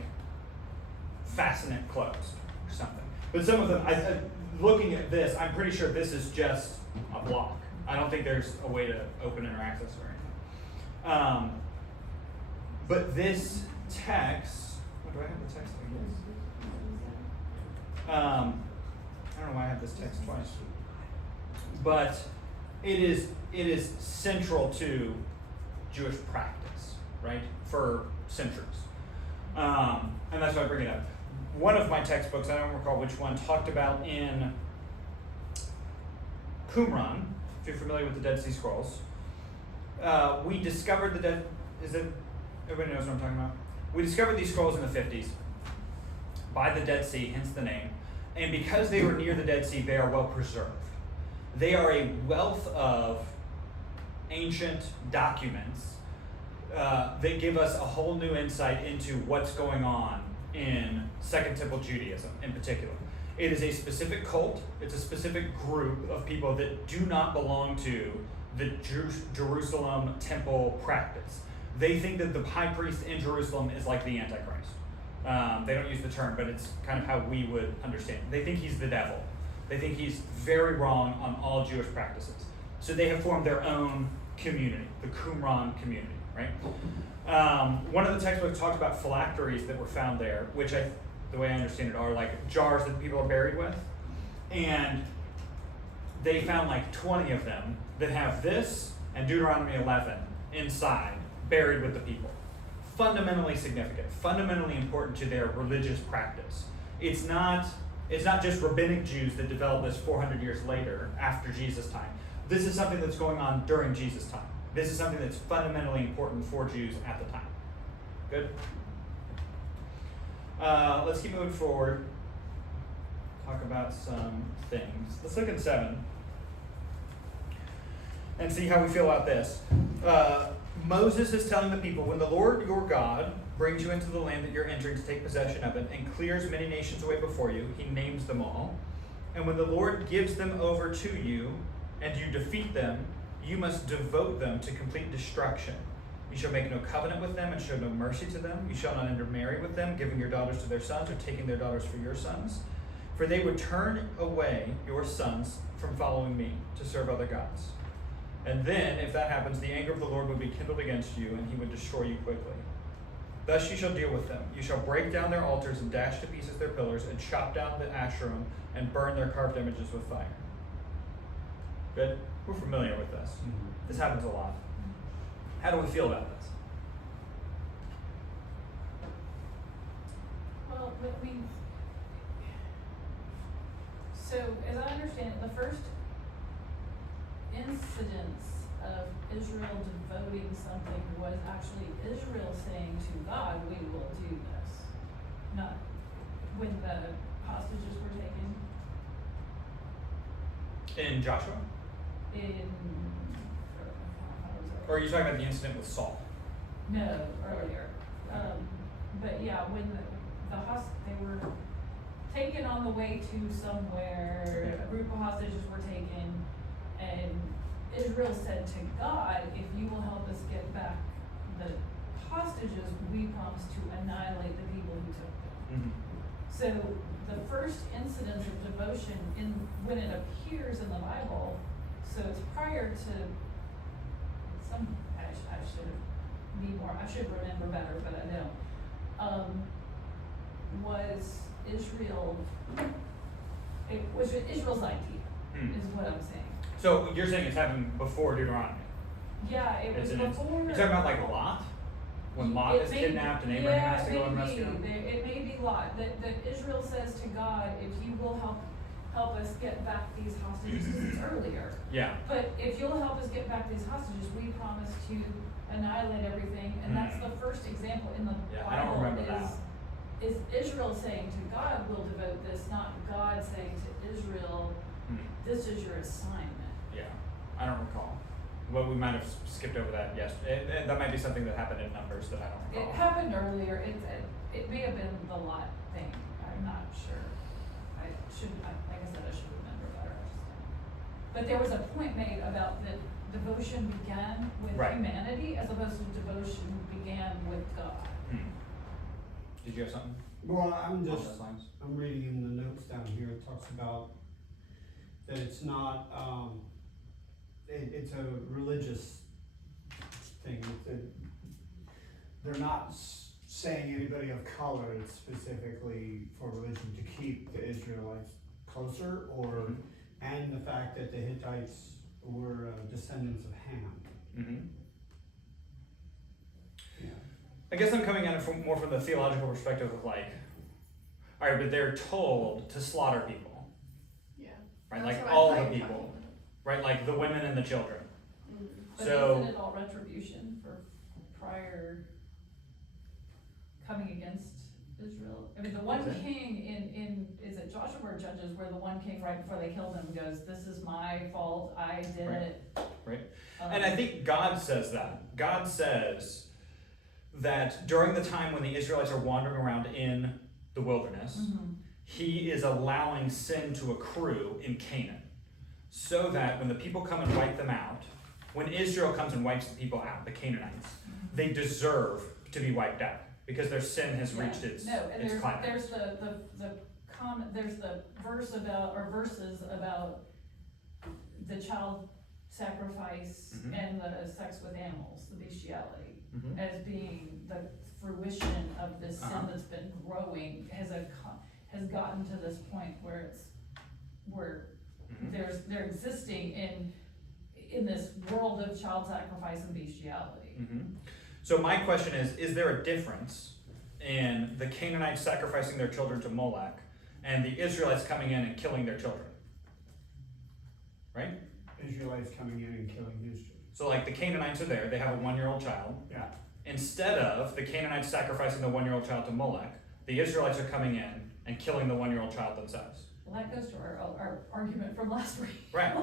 fasten it closed or something. But some of them, looking at this, I'm pretty sure this is just a block. I don't think there's a way to open it or access it or anything. But this text, oh, do I have the text again? I don't know why I have this text twice. But it is central to Jewish practice, right? For centuries. And that's why I bring it up. One of my textbooks, I don't recall which one, talked about in Qumran, if you're familiar with the Dead Sea Scrolls, we discovered everybody knows what I'm talking about? We discovered these scrolls in the 50s by the Dead Sea, hence the name. And because they were near the Dead Sea, they are well preserved. They are a wealth of ancient documents that give us a whole new insight into what's going on in Second Temple Judaism in particular. It is a specific cult, it's a specific group of people that do not belong to the Jerusalem temple practice. They think that the high priest in Jerusalem is like the Antichrist. They don't use the term, but it's kind of how we would understand it. They think he's the devil. They think he's very wrong on all Jewish practices. So they have formed their own community, the Qumran community, right? One of the textbooks talks about phylacteries that were found there, which the way I understand it are like jars that people are buried with. And they found like 20 of them that have this and Deuteronomy 11 inside, buried with the people. Fundamentally significant, fundamentally important to their religious practice. It's not just rabbinic Jews that developed this 400 years later after Jesus' time. This is something that's going on during Jesus' time. This is something that's fundamentally important for Jews at the time. Good? Let's keep moving forward. Talk about some things. Let's look at 7 and see how we feel about this. Moses is telling the people, when the Lord your God brings you into the land that you're entering to take possession of it and clears many nations away before you, he names them all. And when the Lord gives them over to you and you defeat them, you must devote them to complete destruction. You shall make no covenant with them and show no mercy to them. You shall not intermarry with them, giving your daughters to their sons or taking their daughters for your sons. For they would turn away your sons from following me to serve other gods. And then, if that happens, the anger of the Lord would be kindled against you, and he would destroy you quickly. Thus you shall deal with them. You shall break down their altars and dash to pieces their pillars, and chop down the Asherim, and burn their carved images with fire. Good? We're familiar with this. This happens a lot. How do we feel about this? Well, I mean, so as I understand it, the first incidence of Israel devoting something was actually Israel saying to God, we will do this. Not when the hostages were taken. In Joshua? Or are you talking about the incident with Saul? No, earlier. But yeah, when they were taken on the way to somewhere, a group of hostages were taken, and Israel said to God, if you will help us get back the hostages, we promise to annihilate the people who took them. Mm-hmm. So the first incidence of devotion when it appears in the Bible, so it's prior to I should remember better, but I don't. Was Israel? It was Israel's idea, is what I'm saying. So you're saying it's happened before Deuteronomy? Yeah, it was before. You're talking about like Lot? When Lot is kidnapped and Abraham has to go and rescue him? It may be Lot. That Israel says to God, if you will help us get back these hostages, this is earlier. Yeah. But if you'll help us get back these hostages, we promise to annihilate everything. And that's the first example in the Bible. I don't remember that. Is Israel saying to God, we'll devote this, not God saying to Israel, this is your assignment. Yeah, I don't recall. Well, we might have skipped over that yesterday. That might be something that happened in Numbers that I don't recall. It happened earlier. It may have been the Lot thing. I'm not sure. Like I said, I should remember better. But there was a point made about that devotion began with Right. humanity as opposed to devotion began with God. Did you have something? Well, I'm Along those lines? I'm reading in the notes down here, it talks about that it's not, it's a religious thing. They're not saying anybody of color, it's specifically for religion to keep the Israelites closer, or, and the fact that the Hittites were descendants of Ham. Mm-hmm. Yeah. I guess I'm coming at it more from the theological perspective of like, all right, but they're told to slaughter people, Yeah. right? That's Like what I all thought the you were people, talking right? Like the women and the children. about. But So- isn't it all retribution for prior coming against Israel? I mean, the one Is it? king in is it Joshua or Judges, where the one king right before they killed him goes, "This is my fault. I did Right. it." Right. And I think God says that. God says that during the time when the Israelites are wandering around in the wilderness, Mhm. He is allowing sin to accrue in Canaan, so that when the people come and wipe them out, when Israel comes and wipes the people out, the Canaanites, they deserve to be wiped out because their sin has Yeah. reached its No, and climax. there's there's the verse about, or verses about the child sacrifice Mhm. and the sex with animals, the bestiality, Mhm. as being the fruition of this sin Uh-huh. that's been growing, has gotten to this point where Mhm. they're existing in this world of child sacrifice and bestiality. Mhm. So my question is there a difference in the Canaanites sacrificing their children to Molech and the Israelites coming in and killing their children? Right? Israelites coming in and killing his children. So like the Canaanites are there, they have a 1-year-old child. Yeah. Instead of the Canaanites sacrificing the 1-year-old child to Molech, the Israelites are coming in and killing the 1-year-old child themselves. Well, that goes to our argument from last week. Right.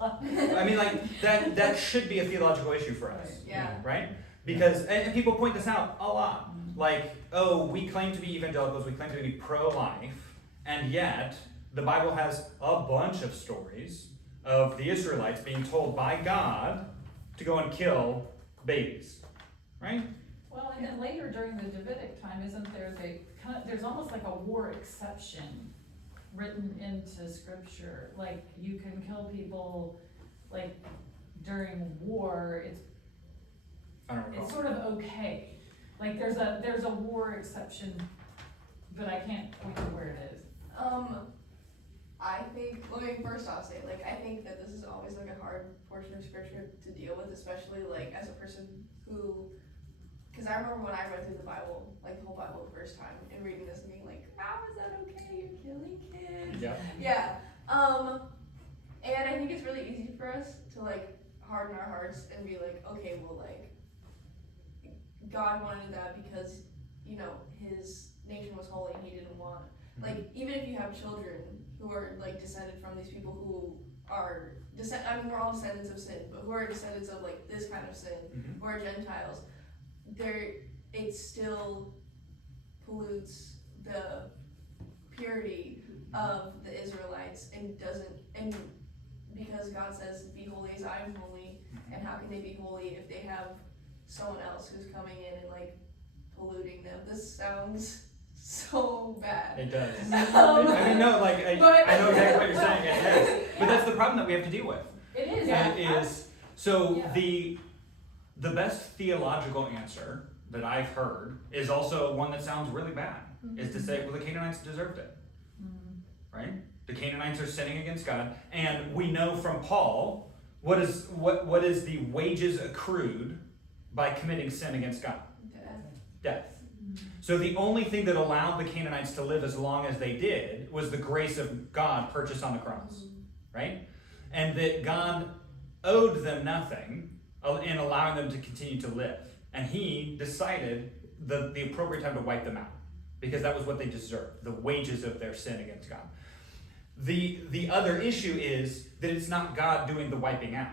I mean, like, that should be a theological issue for us, Yeah. right? Because, and people point this out a lot. Like, oh, we claim to be evangelicals, we claim to be pro-life, and yet the Bible has a bunch of stories of the Israelites being told by God to go and kill babies, right? Well, and then later during the Davidic time, isn't there there's almost like a war exception written into scripture, like you can kill people like during war, I don't recall. it's sort of okay. Like there's a war exception, but I can't point to where it is. I think, let me first off say, like, I think that this is always like a hard portion of scripture to deal with, especially like as a person who, because I remember when I read through the Bible, like the whole Bible the first time, and reading this and being like, how is that okay? You're killing kids. Yeah. Yeah. And I think it's really easy for us to like harden our hearts and be like, okay, well, like, God wanted that because, you know, his nation was holy and he didn't want, like, even if you have children who are like descended from these people who are I mean, we're all descendants of sin, but who are descendants of like this kind of sin, Mhm. who are Gentiles, it still pollutes the purity of the Israelites and because God says, be holy as I am holy, and how can they be holy if they have someone else who's coming in and like polluting them? This sounds so bad. It does. Um, I mean, no, like, but- I know exactly what you're saying, it is. But that's the problem that we have to deal with. It is. And it is, so Yeah. the best theological answer that I've heard is also one that sounds really bad, is to say, well, the Canaanites deserved it, right? The Canaanites are sinning against God, and we know from Paul what is the wages accrued by committing sin against God? Death. So the only thing that allowed the Canaanites to live as long as they did was the grace of God purchased on the cross, right? And that God owed them nothing in allowing them to continue to live. And he decided the appropriate time to wipe them out, because that was what they deserved, the wages of their sin against God. The other issue is that it's not God doing the wiping out.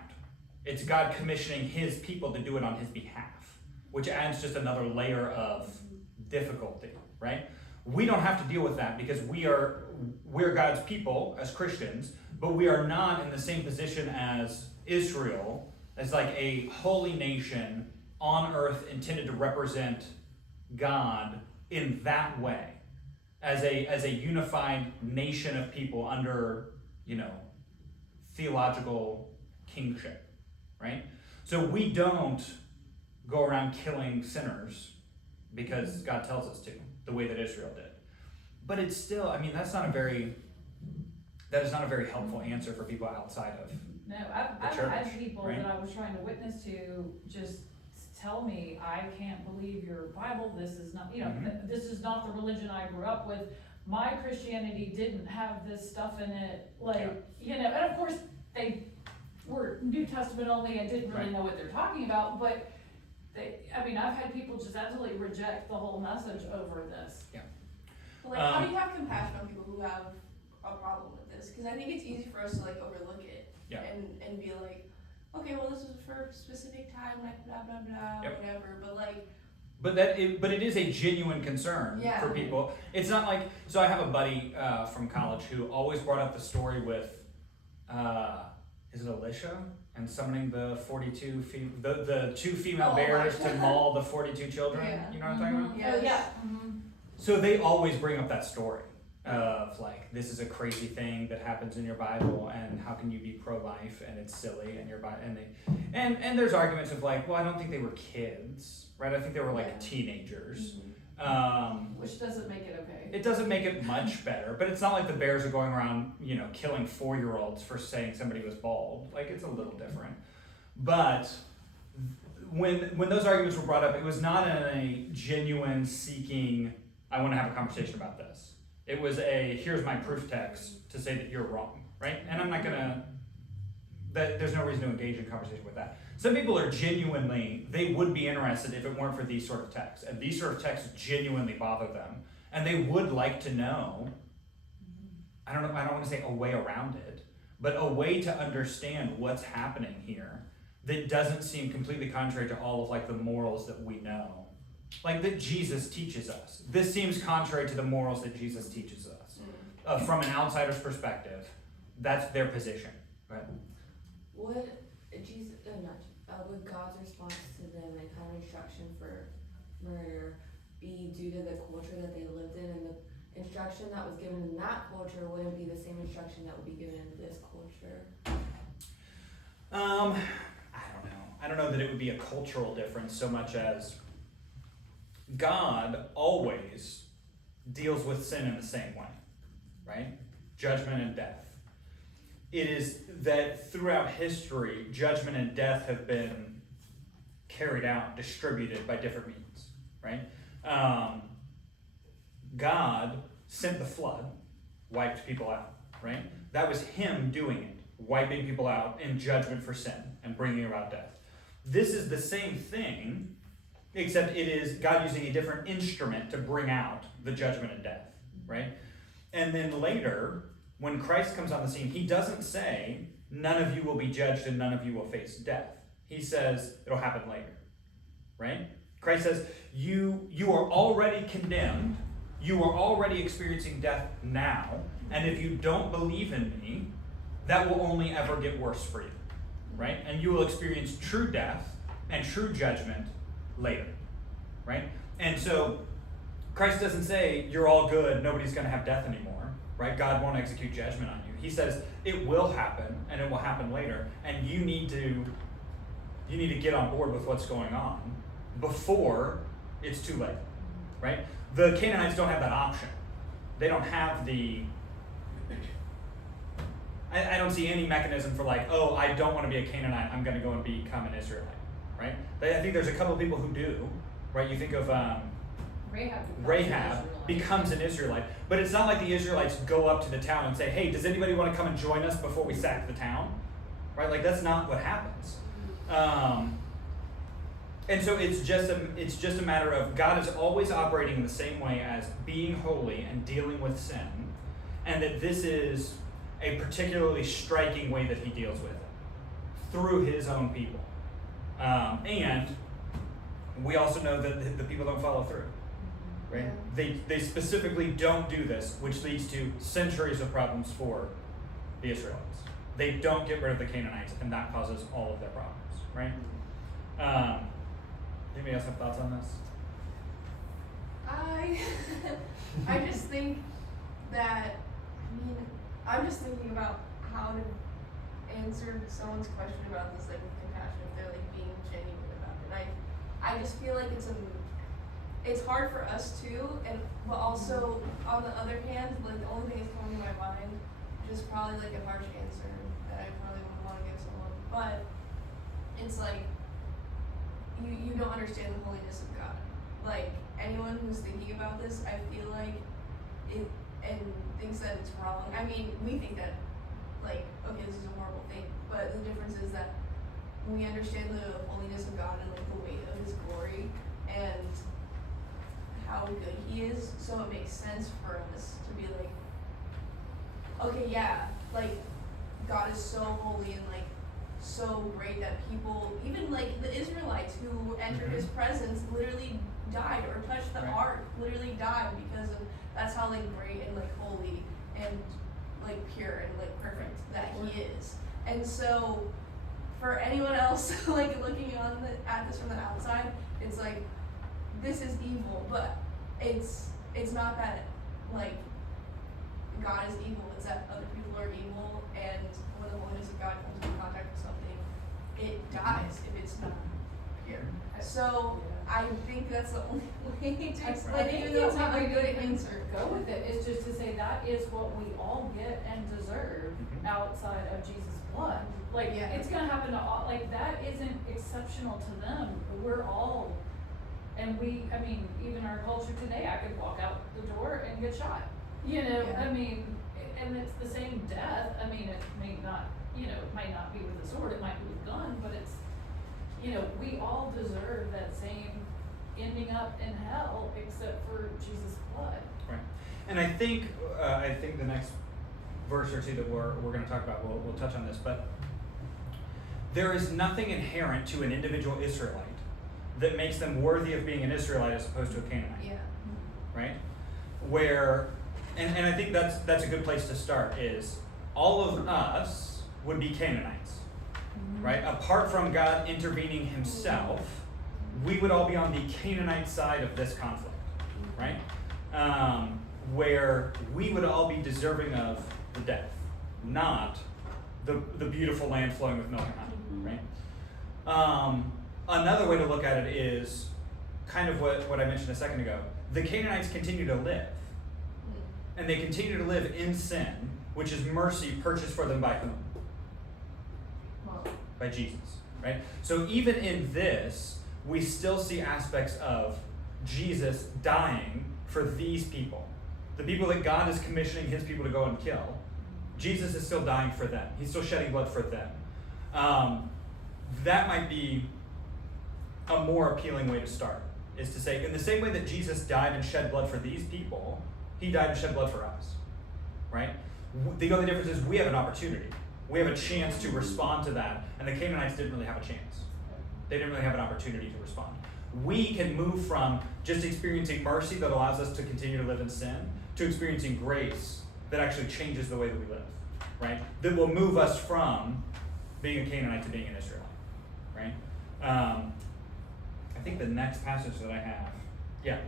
It's God commissioning his people to do it on his behalf, which adds just another layer of difficulty, right? We don't have to deal with that because we're God's people as Christians, but we are not in the same position as Israel as like a holy nation on earth intended to represent God in that way, as a unified nation of people under, theological kingship, right? So we don't go around killing sinners because God tells us to, the way that Israel did. But it's still, that is not a very helpful answer for people outside of. No, I've church, had people right? that I was trying to witness to just tell me, I can't believe your Bible, this is not, this is not the religion I grew up with. My Christianity didn't have this stuff in it, and of course, they were New Testament only and didn't really Right. know what they're talking about, but I've had people just absolutely reject the whole message over this. But how do you have compassion on people who have a problem with this? Because I think it's easy for us to overlook it and be like, okay, well, this is for a specific time, blah blah blah, whatever. But it is a genuine concern for people. It's not like, so I have a buddy from college who always brought up the story with, is it Alicia? And summoning the 42, the two female bears to maul the 42 children. Yeah. You know what I'm talking about? Yes. Yeah. Mm-hmm. So they always bring up that story of this is a crazy thing that happens in your Bible, and how can you be pro-life, and it's silly, and and there's arguments of well, I don't think they were kids, right? I think they were teenagers. Which doesn't make it okay. It doesn't make it much better, but it's not like the bears are going around, killing 4-year-olds for saying somebody was bald. It's a little different. But when those arguments were brought up, it was not in a genuine seeking, I want to have a conversation about this. It was here's my proof text to say that you're wrong, right? And I'm not gonna, there's no reason to engage in conversation with that. Some people are genuinely, they would be interested if it weren't for these sort of texts. And these sort of texts genuinely bother them. And they would like to know, I don't want to say a way around it, but a way to understand what's happening here that doesn't seem completely contrary to all of the morals that we know. That Jesus teaches us. This seems contrary to the morals that Jesus teaches us. From an outsider's perspective, that's their position, right? Would God's response to them and kind of instruction for murder be due to the culture that they lived in, and the instruction that was given in that culture wouldn't be the same instruction that would be given in this culture? I don't know that it would be a cultural difference so much as God always deals with sin in the same way, right? Judgment and death. It is that throughout history, judgment and death have been carried out, distributed by different means, right? God sent the flood, wiped people out, right? That was him doing it, wiping people out in judgment for sin and bringing about death. This is the same thing, except it is God using a different instrument to bring out the judgment and death, right? And then later, when Christ comes on the scene, he doesn't say, none of you will be judged and none of you will face death. He says, it'll happen later, right? Christ says, you are already condemned, you are already experiencing death now, and if you don't believe in me, that will only ever get worse for you, right? And you will experience true death and true judgment later, right? And so Christ doesn't say, you're all good, nobody's going to have death anymore, right? God won't execute judgment on you. He says, it will happen, and it will happen later, and you need to get on board with what's going on before it's too late, right? The Canaanites don't have that option. They don't have I don't see any mechanism for oh, I don't want to be a Canaanite, I'm going to go and become an Israelite, right? I think there's a couple of people who do, right? You think of Rahab becomes an Israelite, but it's not like the Israelites go up to the town and say, hey, does anybody want to come and join us before we sack the town, right? That's not what happens. And so it's just a matter of God is always operating in the same way as being holy and dealing with sin, and that this is a particularly striking way that he deals with it through his own people. And we also know that the people don't follow through, right? They specifically don't do this, which leads to centuries of problems for the Israelites. They don't get rid of the Canaanites, and that causes all of their problems. right? Anybody else have thoughts on this? I just think that, I'm just thinking about how to answer someone's question about this, like, with compassion, if they're, like, being genuine about it. I just feel like it's hard for us too, but also, on the other hand, like, the only thing that's coming to my mind, which is probably, like, a harsh answer that I probably wouldn't want to give someone, but it's like, you don't understand the holiness of God. Like, anyone who's thinking about this, I feel like it, and thinks that it's wrong. I mean, we think that, like, okay, this is a horrible thing, but the difference is that we understand the holiness of God and, like, the weight of His glory and how good He is, so it makes sense for us to be like, okay, yeah, like, God is so holy and, like, so great that people, even, like, the Israelites who entered His presence literally died, or touched the ark, literally died because of, that's how, like, great and, like, holy and, like, pure and, like, perfect that He is. And so, for anyone else, like, looking at this from the outside, it's like, this is evil, but it's not that, like, God is evil, it's that other people are evil, and when the holiness of God comes in contact with something, it dies if it's not pure. So, I think that's the only way to explain it, even though it's not a good answer. Go with it, is just to say that is what we all get and deserve outside of Jesus' blood. Like, it's gonna happen to all, like, that isn't exceptional to them. We're all, and I mean, even our culture today, I could walk out the door and get shot. You know, I mean, and it's the same death. I mean, it may not, it might not be with a sword, it might be with a gun, but it's, we all deserve that same ending up in hell, except for Jesus' blood. Right. And I think the next verse or two that we're going to talk about, we'll touch on this, but there is nothing inherent to an individual Israelite that makes them worthy of being an Israelite as opposed to a Canaanite. Yeah. Right? Where, and I think that's a good place to start, is all of us would be Canaanites. Right? Apart from God intervening Himself, we would all be on the Canaanite side of this conflict, right? Where we would all be deserving of the death, not the beautiful land flowing with milk and honey, right? Another way to look at it is kind of what I mentioned a second ago. The Canaanites continue to live, and they continue to live in sin, which is mercy purchased for them by whom? By Jesus, right? So even in this, we still see aspects of Jesus dying for these people. The people that God is commissioning His people to go and kill, Jesus is still dying for them. He's still shedding blood for them. That might be a more appealing way to start, is to say, in the same way that Jesus died and shed blood for these people, He died and shed blood for us, right? The only difference is we have an opportunity. We have a chance to respond to that, and the Canaanites didn't really have a chance. They didn't really have an opportunity to respond. We can move from just experiencing mercy that allows us to continue to live in sin to experiencing grace that actually changes the way that we live, right? That will move us from being a Canaanite to being an Israelite, right? I think the next passage that I have,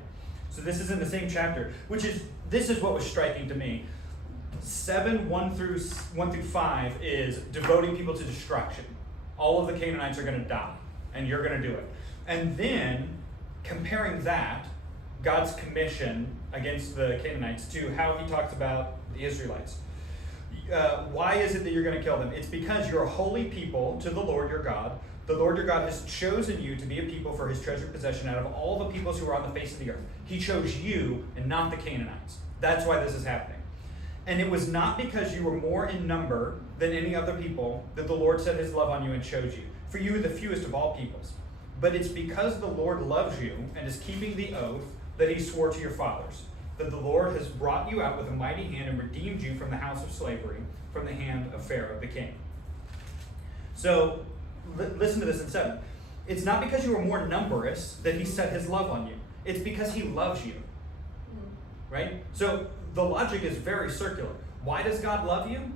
so this is in the same chapter, this is what was striking to me. 1 through 5 is devoting people to destruction. All of the Canaanites are going to die, and you're going to do it. And then comparing that, God's commission against the Canaanites, to how He talks about the Israelites. Why is it that you're going to kill them? It's because you're a holy people to the Lord your God. The Lord your God has chosen you to be a people for His treasured possession out of all the peoples who are on the face of the earth. He chose you and not the Canaanites. That's why this is happening. And it was not because you were more in number than any other people that the Lord set His love on you and chose you. For you are the fewest of all peoples. But it's because the Lord loves you and is keeping the oath that He swore to your fathers, that the Lord has brought you out with a mighty hand and redeemed you from the house of slavery, from the hand of Pharaoh the king. So, listen to this in 7. It's not because you were more numerous that He set His love on you. It's because He loves you. Right? So, the logic is very circular. Why does God love you?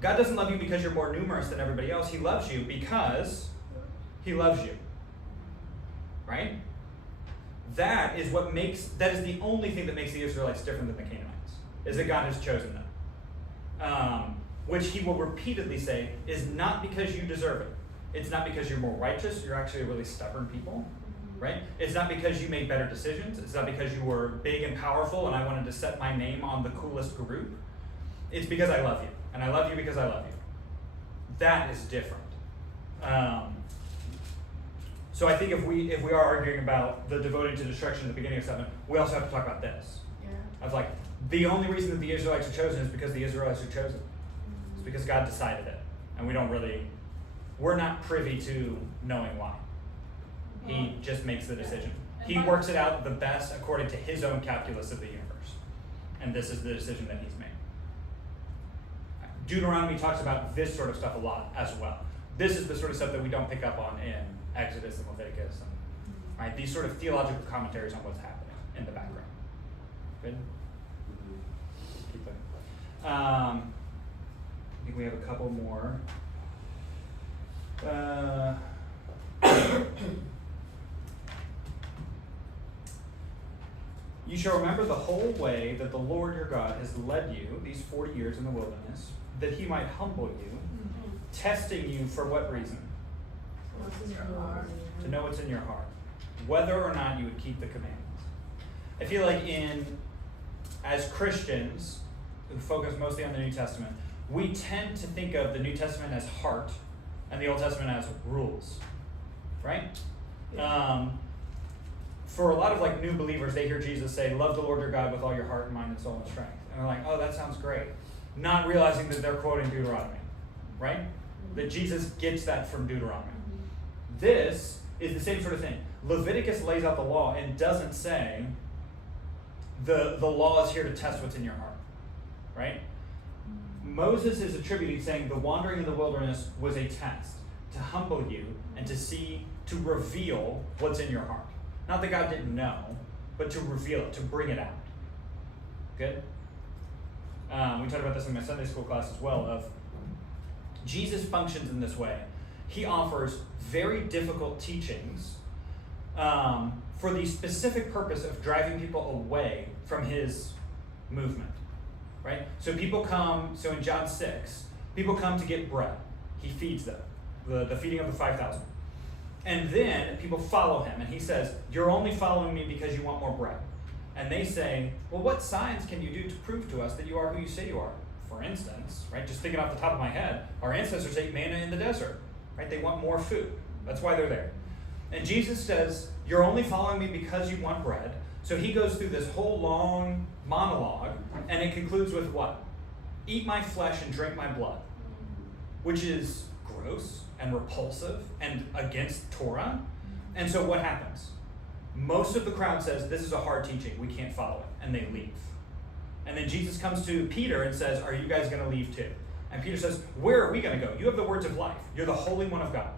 God doesn't love you because you're more numerous than everybody else. He loves you because He loves you. Right? That is the only thing that makes the Israelites different than the Canaanites, is that God has chosen them. Which he will repeatedly say is not because you deserve it. It's not because you're more righteous. You're actually a really stubborn people. Right? It's not because you made better decisions. It's not because you were big and powerful and I wanted to set my name on the coolest group. It's because I love you. And I love you because I love you. That is different. So I think if we are arguing about the devoting to destruction at the beginning of 7, we also have to talk about this. Yeah. Of like, the only reason that the Israelites are chosen is because the Israelites are chosen. It's because God decided it. And we're not privy to knowing why. He just makes the decision. He works it out the best according to his own calculus of the universe. And this is the decision that he's made. Deuteronomy talks about this sort of stuff a lot as well. This is the sort of stuff that we don't pick up on in Exodus and Leviticus, and right, these sort of theological commentaries on what's happening in the background. Good? Keep going. I think we have a couple more. You shall remember the whole way that the Lord your God has led you these 40 years in the wilderness, that he might humble you, testing you for what reason? To know what's in your heart, whether or not you would keep the commandments. I feel like as Christians who focus mostly on the New Testament, we tend to think of the New Testament as heart and the Old Testament as rules, right? For a lot of like new believers, they hear Jesus say, love the Lord your God with all your heart, mind, and soul, and strength. And they're like, oh, that sounds great. Not realizing that they're quoting Deuteronomy, right? That Jesus gets that from Deuteronomy. This is the same sort of thing. Leviticus lays out the law and doesn't say the law is here to test what's in your heart, right? Moses is attributing saying the wandering in the wilderness was a test to humble you and to reveal what's in your heart. Not that God didn't know, but to reveal it, to bring it out. Good? We talked about this in my Sunday school class as well, of Jesus functions in this way. He offers very difficult teachings for the specific purpose of driving people away from his movement, right? So in John 6, people come to get bread. He feeds them, the feeding of the 5,000. And then people follow him, and he says, you're only following me because you want more bread. And they say, well, what signs can you do to prove to us that you are who you say you are? For instance, right, just thinking off the top of my head, our ancestors ate manna in the desert, right? They want more food. That's why they're there. And Jesus says, you're only following me because you want bread. So he goes through this whole long monologue, and it concludes with what? Eat my flesh and drink my blood, which is gross and repulsive and against Torah. And so what happens? Most of the crowd says, this is a hard teaching, we can't follow it, and they leave. And then Jesus comes to Peter and says, are you guys going to leave too? And Peter says, where are we going to go? You have the words of life. You're the Holy One of God.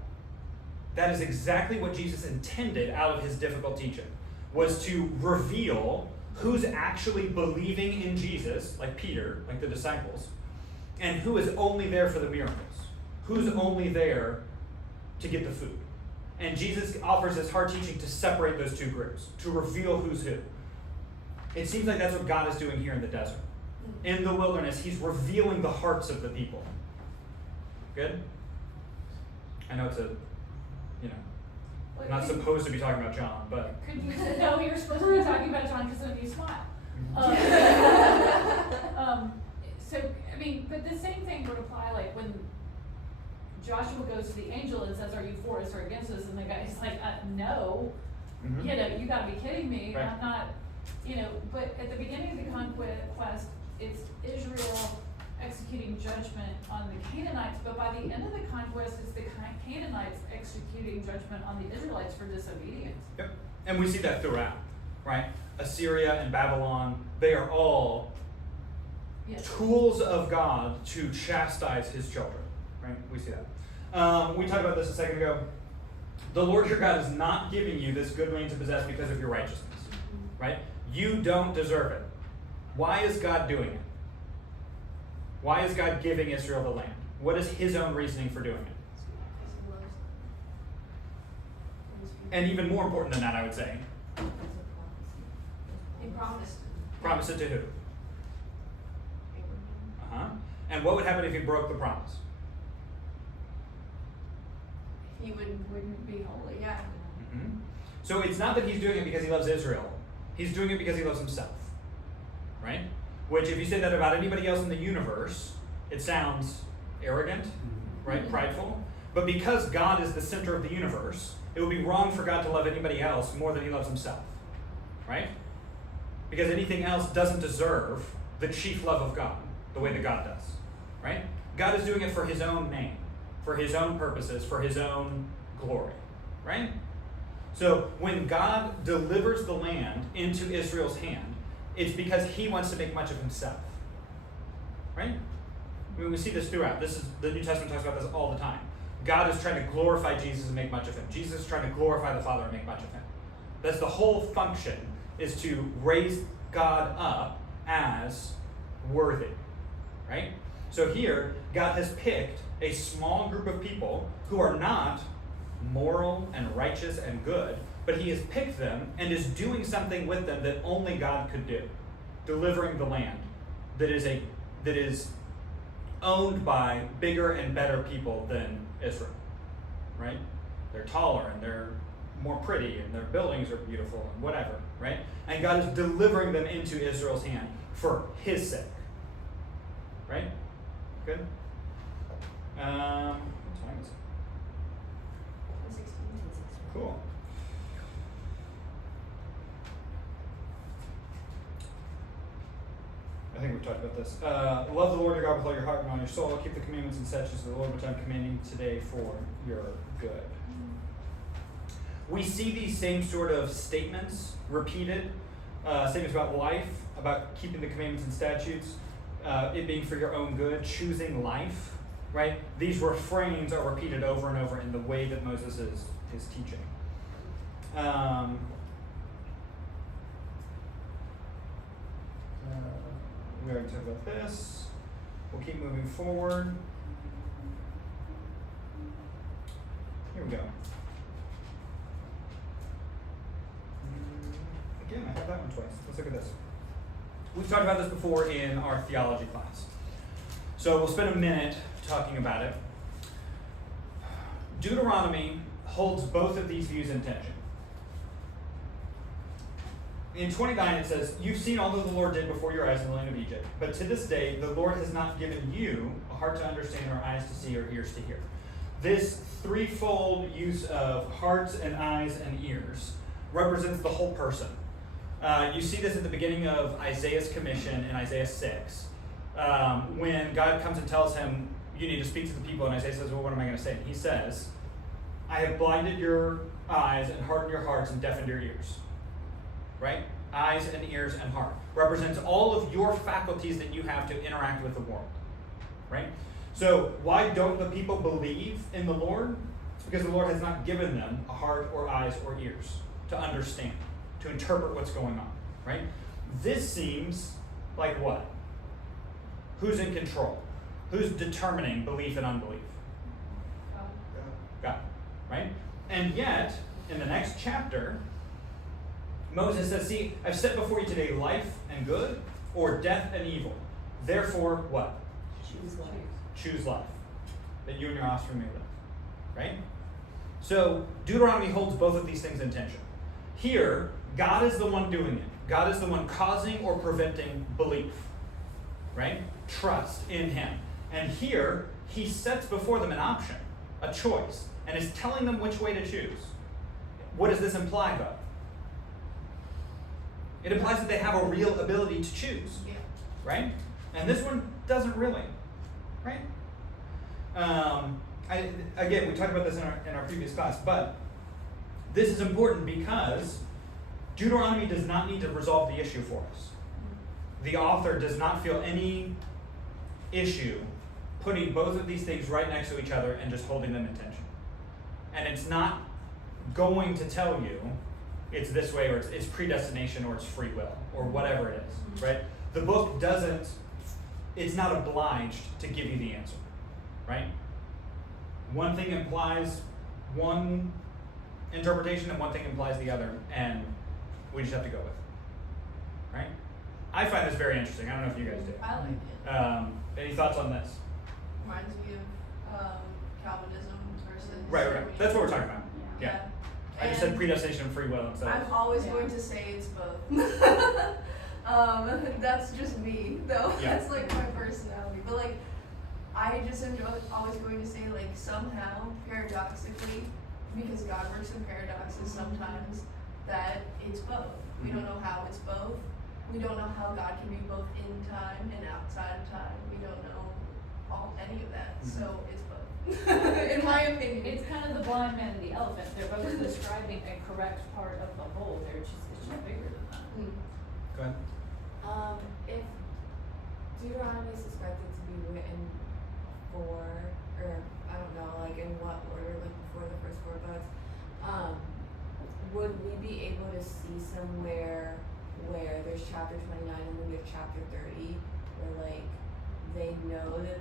That is exactly what Jesus intended out of his difficult teaching, was to reveal who's actually believing in Jesus, like Peter, like the disciples, and who is only there for the miracles, who's only there to get the food. And Jesus offers this hard teaching to separate those two groups, to reveal who's who. It seems like that's what God is doing here in the desert. In the wilderness, he's revealing the hearts of the people. Good? I know it's I'm not supposed to be talking about John, but... No, you're supposed to be talking about John because then you smile. But the same thing would apply like when Joshua goes to the angel and says, are you for us or against us? And the guy's like, no. Mm-hmm. You gotta be kidding me. Right. I'm not, but at the beginning of the conquest, it's Israel executing judgment on the Canaanites, but by the end of the conquest, it's the Canaanites executing judgment on the Israelites for disobedience. Yep. And we see that throughout, right? Assyria and Babylon, they are all tools of God to chastise his children, right? We see that. We talked about this a second ago. The Lord your God is not giving you this good land to possess because of your righteousness, right? You don't deserve it. Why is God doing it? Why is God giving Israel the land? What is his own reasoning for doing it? And even more important than that, I would say, He promised. promise it to who? Abraham. Uh-huh. And what would happen if he broke the promise? He wouldn't be holy. Yeah. Mhm. So it's not that he's doing it because he loves Israel. He's doing it because he loves himself. Right? Which, if you say that about anybody else in the universe, it sounds arrogant, right? Prideful. But because God is the center of the universe, it would be wrong for God to love anybody else more than he loves himself. Right? Because anything else doesn't deserve the chief love of God the way that God does. Right? God is doing it for his own name, for his own purposes, for his own glory. Right? So when God delivers the land into Israel's hand, it's because he wants to make much of himself. Right? I mean, we see this throughout. The New Testament talks about this all the time. God is trying to glorify Jesus and make much of him. Jesus is trying to glorify the Father and make much of him. That's the whole function, is to raise God up as worthy. Right? So here, God has picked a small group of people who are not moral and righteous and good, but he has picked them and is doing something with them that only God could do, delivering the land that is owned by bigger and better people than Israel. Right? They're taller and they're more pretty and their buildings are beautiful and whatever. Right? And God is delivering them into Israel's hand for his sake. Right? Good? What time is it? 16. Cool. I think we've talked about this. Love the Lord your God with all your heart and all your soul. Keep the commandments and statutes of the Lord, which I'm commanding today for your good. We see these same sort of statements repeated, statements about life, about keeping the commandments and statutes, it being for your own good, choosing life, right? These refrains are repeated over and over in the way that Moses is teaching. We already talked about this. We'll keep moving forward. Here we go. Again, I have that one twice. Let's look at this. We've talked about this before in our theology class. So we'll spend a minute talking about it. Deuteronomy holds both of these views in tension. In 29 it says, "You've seen all that the Lord did before your eyes in the land of Egypt, but to this day the Lord has not given you a heart to understand, or eyes to see, or ears to hear." This threefold use of hearts and eyes and ears represents the whole person. You see this at the beginning of Isaiah's commission in Isaiah 6, when God comes and tells him, you need to speak to the people, and Isaiah says, well, what am I going to say? And he says, I have blinded your eyes and hardened your hearts and deafened your ears. Right? Eyes and ears and heart. Represents all of your faculties that you have to interact with the world. Right? So why don't the people believe in the Lord? It's because the Lord has not given them a heart or eyes or ears to understand, to interpret what's going on. Right? This seems like what? Who's in control? Who's determining belief and unbelief? God. Right? And yet, in the next chapter, Moses says, see, I've set before you today life and good, or death and evil. Therefore, what? Choose life. Choose life, that you and your offspring may live. Right? So, Deuteronomy holds both of these things in tension. Here, God is the one doing it. God is the one causing or preventing belief. Right? Trust in him. And here, he sets before them an option, a choice, and is telling them which way to choose. What does this imply, though? It implies that they have a real ability to choose. Yeah. Right? And this one doesn't really. Right? Again, we talked about this in our previous class, but this is important because Deuteronomy does not need to resolve the issue for us. The author does not feel any issue putting both of these things right next to each other and just holding them in tension. And it's not going to tell you it's this way, or it's predestination, or it's free will, or whatever it is, right? The book doesn't, it's not obliged to give you the answer, right? One thing implies one interpretation and one thing implies the other, and we just have to go with it, right? I find this very interesting. I don't know if you guys do. I like it. Any thoughts on this? Reminds me of Calvinism versus. Right. That's what we're talking about. Yeah. I just said And predestination and free will instead. I'm always Yeah. going to say it's both. That's just me, though. Yeah. That's like my personality. But like, I just am always going to say like somehow, paradoxically, because God works in paradoxes sometimes, that it's both. We don't know how it's both. We don't know how God can be both in time and outside of time. We don't know any of that. So it's both, in my opinion. It's kind of the blind man and the elephant. They're both describing a correct part of the whole. It's just bigger than that. Go ahead. If Deuteronomy is expected to be written for, or I don't know, like in what order, like before the first 4 books, would we be able to see somewhere where there's chapter 29 and then there's chapter 30, where like they know that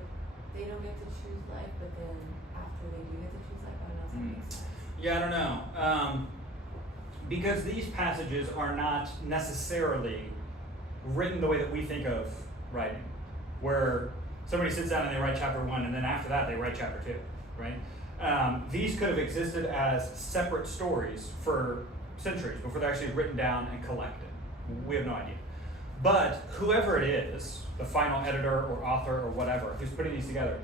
they don't get to choose life, but then after they do get to choose life, I don't know if that makes sense. Yeah, I don't know. Because these passages are not necessarily written the way that we think of writing, where somebody sits down and they write chapter 1, and then after that they write chapter 2, right? These could have existed as separate stories for centuries before they're actually written down and collected. We have no idea. But whoever it is, the final editor or author or whatever, who's putting these together,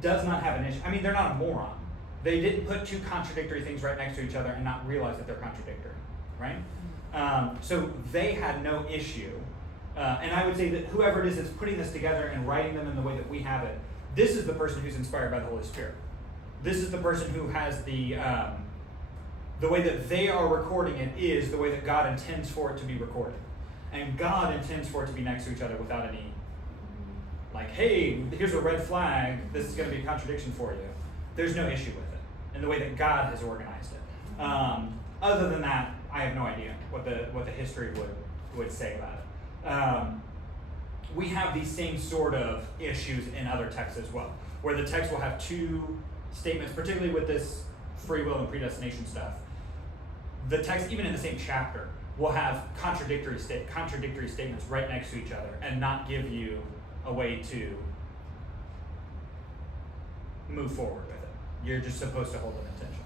does not have an issue. I mean, they're not a moron. They didn't put two contradictory things right next to each other and not realize that they're contradictory, right? So they had no issue. And I would say that whoever it is that's putting this together and writing them in the way that we have it, this is the person who's inspired by the Holy Spirit. This is the person who has the way that they are recording it is the way that God intends for it to be recorded. And God intends for it to be next to each other without any, like, hey, here's a red flag, this is going to be a contradiction for you. There's no issue with it in the way that God has organized it. Other than that, I have no idea what the history would say about it. We have these same sort of issues in other texts as well, where the text will have two statements, particularly with this free will and predestination stuff. The text, even in the same chapter, will have contradictory statements right next to each other and not give you a way to move forward with it. You're just supposed to hold an attention,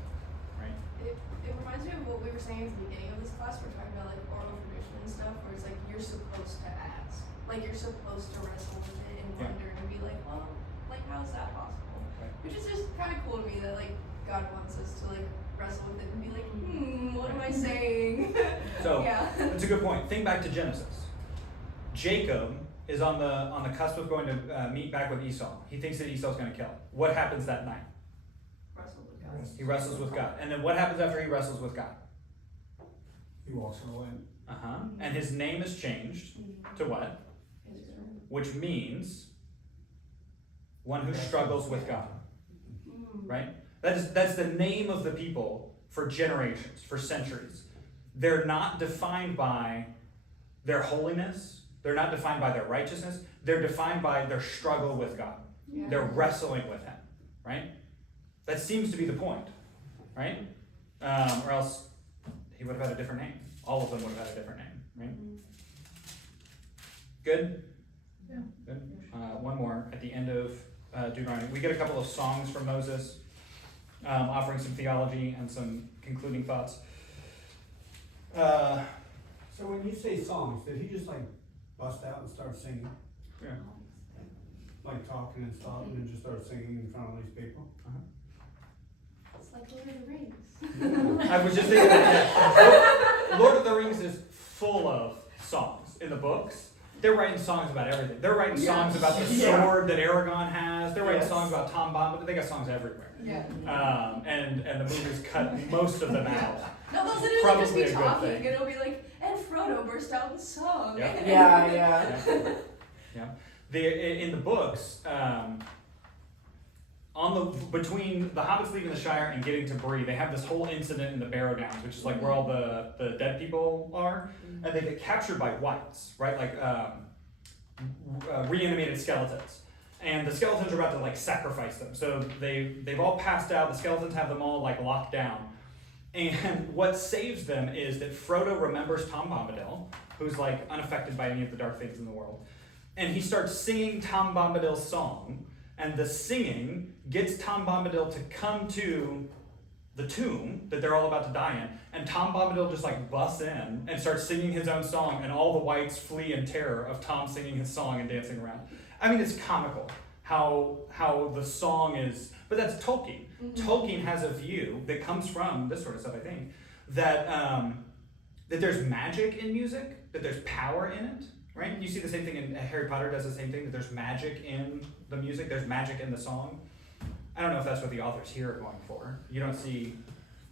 right? It reminds me of what we were saying at the beginning of this class. We're talking about like oral tradition and stuff, where it's like you're supposed to ask, like you're supposed to wrestle with it and wonder and be like, well, like how is that possible? Right. Which is just kind of cool to me that like God wants us to like wrestle with it and be like, what am I saying? So yeah. that's a good point. Think back to Genesis. Jacob is on the cusp of going to meet back with Esau. He thinks that Esau's going to kill him. What happens that night? Wrestle with God. He wrestles with God. And then what happens after he wrestles with God? He walks away. And his name is changed to what? Israel. Which means one who struggles with God. Right? That's the name of the people for generations, for centuries. They're not defined by their holiness. They're not defined by their righteousness. They're defined by their struggle with God. Yeah. They're wrestling with Him, right? That seems to be the point, right? Or else he would have had a different name. All of them would have had a different name, right? Good? Yeah. Good. One more at the end of Deuteronomy. We get a couple of songs from Moses, offering some theology and some concluding thoughts. So when you say songs, did he just like bust out and start singing? Yeah. Like talking and stuff and then just start singing in front of these people? It's like Lord of the Rings. I was just thinking that, yeah. Lord of the Rings is full of songs in the books. They're writing songs about everything. They're writing songs about the sword that Aragorn has. They're writing songs about Tom Bombadil. They got songs everywhere. Yeah. And the movies cut most of them out. No, they'll literally just Probably be a good talking, thing. and it'll be like, and Frodo burst out in song. Yep. Yeah. In the books, between the hobbits leaving the Shire and getting to Bree, they have this whole incident in the Barrow Downs, which is like where all the dead people are, and they get captured by wights, right? Like reanimated skeletons. And the skeletons are about to like sacrifice them. So they've all passed out, the skeletons have them all like locked down. And what saves them is that Frodo remembers Tom Bombadil, who's like unaffected by any of the dark things in the world. And he starts singing Tom Bombadil's song, and the singing gets Tom Bombadil to come to the tomb that they're all about to die in, and Tom Bombadil just like busts in and starts singing his own song, and all the whites flee in terror of Tom singing his song and dancing around. I mean, it's comical how the song is, but that's Tolkien. Mm-hmm. Tolkien has a view that comes from this sort of stuff, I think, that that there's magic in music, that there's power in it, right? You see the same thing in Harry Potter does the same thing, that there's magic in the music, there's magic in the song. I don't know if that's what the authors here are going for. You don't see,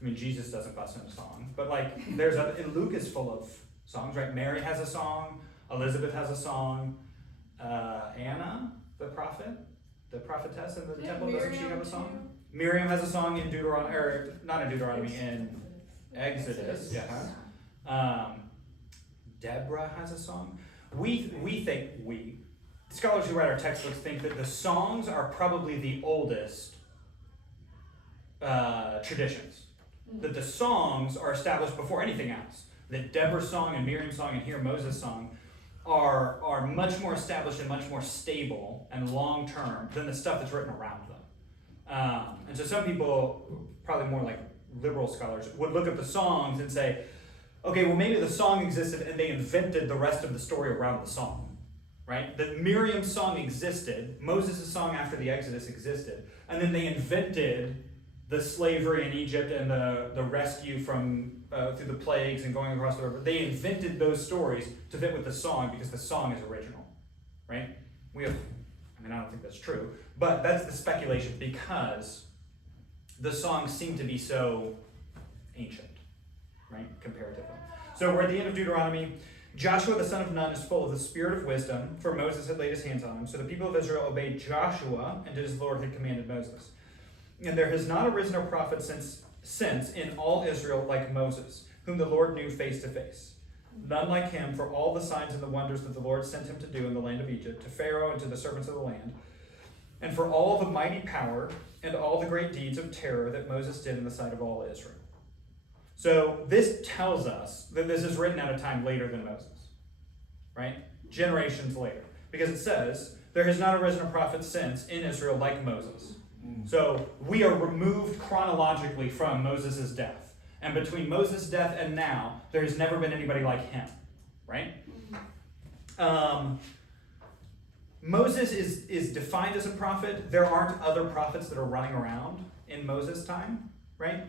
I mean, Jesus doesn't bust in a song, but like and Luke is full of songs, right? Mary has a song, Elizabeth has a song, Anna, the prophetess in the temple, doesn't she have a song? Too. Miriam has a song in Deuteronomy, or not in Deuteronomy, in Exodus, yeah. Deborah has a song. Scholars who write our textbooks think that the songs are probably the oldest traditions. Mm-hmm. That the songs are established before anything else. That Deborah's song and Miriam's song and here Moses' song are much more established and much more stable and long-term than the stuff that's written around them. And so some people, probably more like liberal scholars, would look at the songs and say, okay, well maybe the song existed and they invented the rest of the story around the song, right? That Miriam's song existed, Moses' song after the Exodus existed, and then they invented the slavery in Egypt and the rescue from through the plagues and going across the river. They invented those stories to fit with the song because the song is original, right? I don't think that's true, but that's the speculation because the songs seem to be so ancient, right, comparatively. So we're at the end of Deuteronomy. Joshua the son of Nun is full of the spirit of wisdom, for Moses had laid his hands on him. So the people of Israel obeyed Joshua and did as the Lord had commanded Moses. And there has not arisen a prophet since in all Israel like Moses, whom the Lord knew face to face. None like him for all the signs and the wonders that the Lord sent him to do in the land of Egypt, to Pharaoh and to the servants of the land, and for all the mighty power and all the great deeds of terror that Moses did in the sight of all Israel. So this tells us that this is written at a time later than Moses, right? Generations later. Because it says, there has not arisen a prophet since in Israel like Moses. So we are removed chronologically from Moses' death. And between Moses' death and now, there has never been anybody like him, right? Moses is defined as a prophet. There aren't other prophets that are running around in Moses' time, right?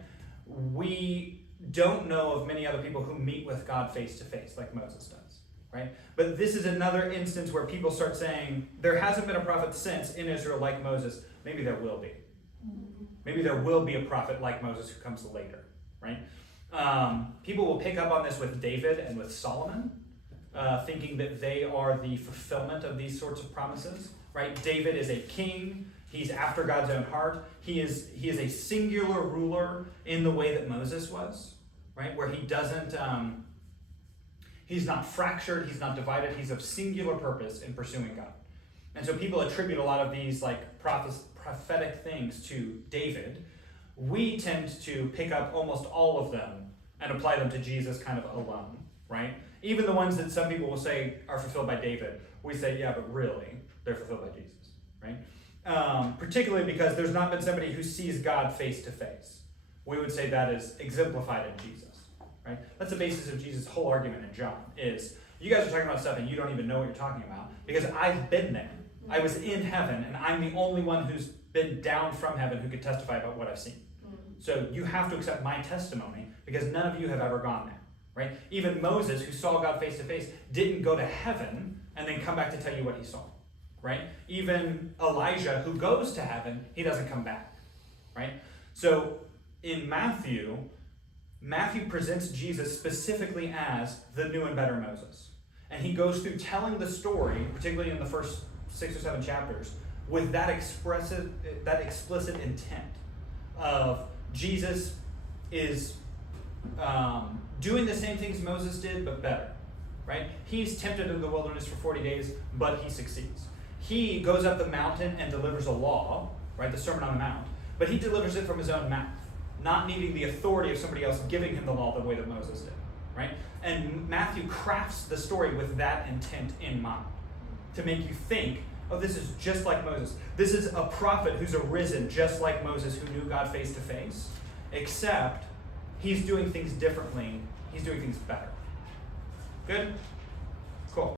We don't know of many other people who meet with God face to face like Moses does, right? But this is another instance where people start saying, there hasn't been a prophet since in Israel like Moses. Maybe there will be. Maybe there will be a prophet like Moses who comes later, right? People will pick up on this with David and with Solomon, thinking that they are the fulfillment of these sorts of promises, right? David is a king. He's after God's own heart. He is a singular ruler in the way that Moses was, right? Where he doesn't, he's not fractured, he's not divided, he's of singular purpose in pursuing God. And so people attribute a lot of these like prophetic things to David. We tend to pick up almost all of them and apply them to Jesus kind of alone, right? Even the ones that some people will say are fulfilled by David, we say, yeah, but really, they're fulfilled by Jesus, right? Particularly because there's not been somebody who sees God face to face. We would say that is exemplified in Jesus, right? That's the basis of Jesus' whole argument in John, is you guys are talking about stuff and you don't even know what you're talking about because I've been there. I was in heaven, and I'm the only one who's been down from heaven who could testify about what I've seen. So you have to accept my testimony because none of you have ever gone there, right? Even Moses, who saw God face to face, didn't go to heaven and then come back to tell you what he saw, right? Even Elijah, who goes to heaven, he doesn't come back, right? So in Matthew presents Jesus specifically as the new and better Moses. And he goes through telling the story, particularly in the first 6 or 7 chapters, with that explicit intent of Jesus is doing the same things Moses did, but better, right? He's tempted in the wilderness for 40 days, but he succeeds. He goes up the mountain and delivers a law, right? The Sermon on the Mount, but he delivers it from his own mouth, not needing the authority of somebody else giving him the law the way that Moses did, right? And Matthew crafts the story with that intent in mind, to make you think, oh, this is just like Moses. This is a prophet who's arisen just like Moses, who knew God face to face, except he's doing things differently. He's doing things better. Good?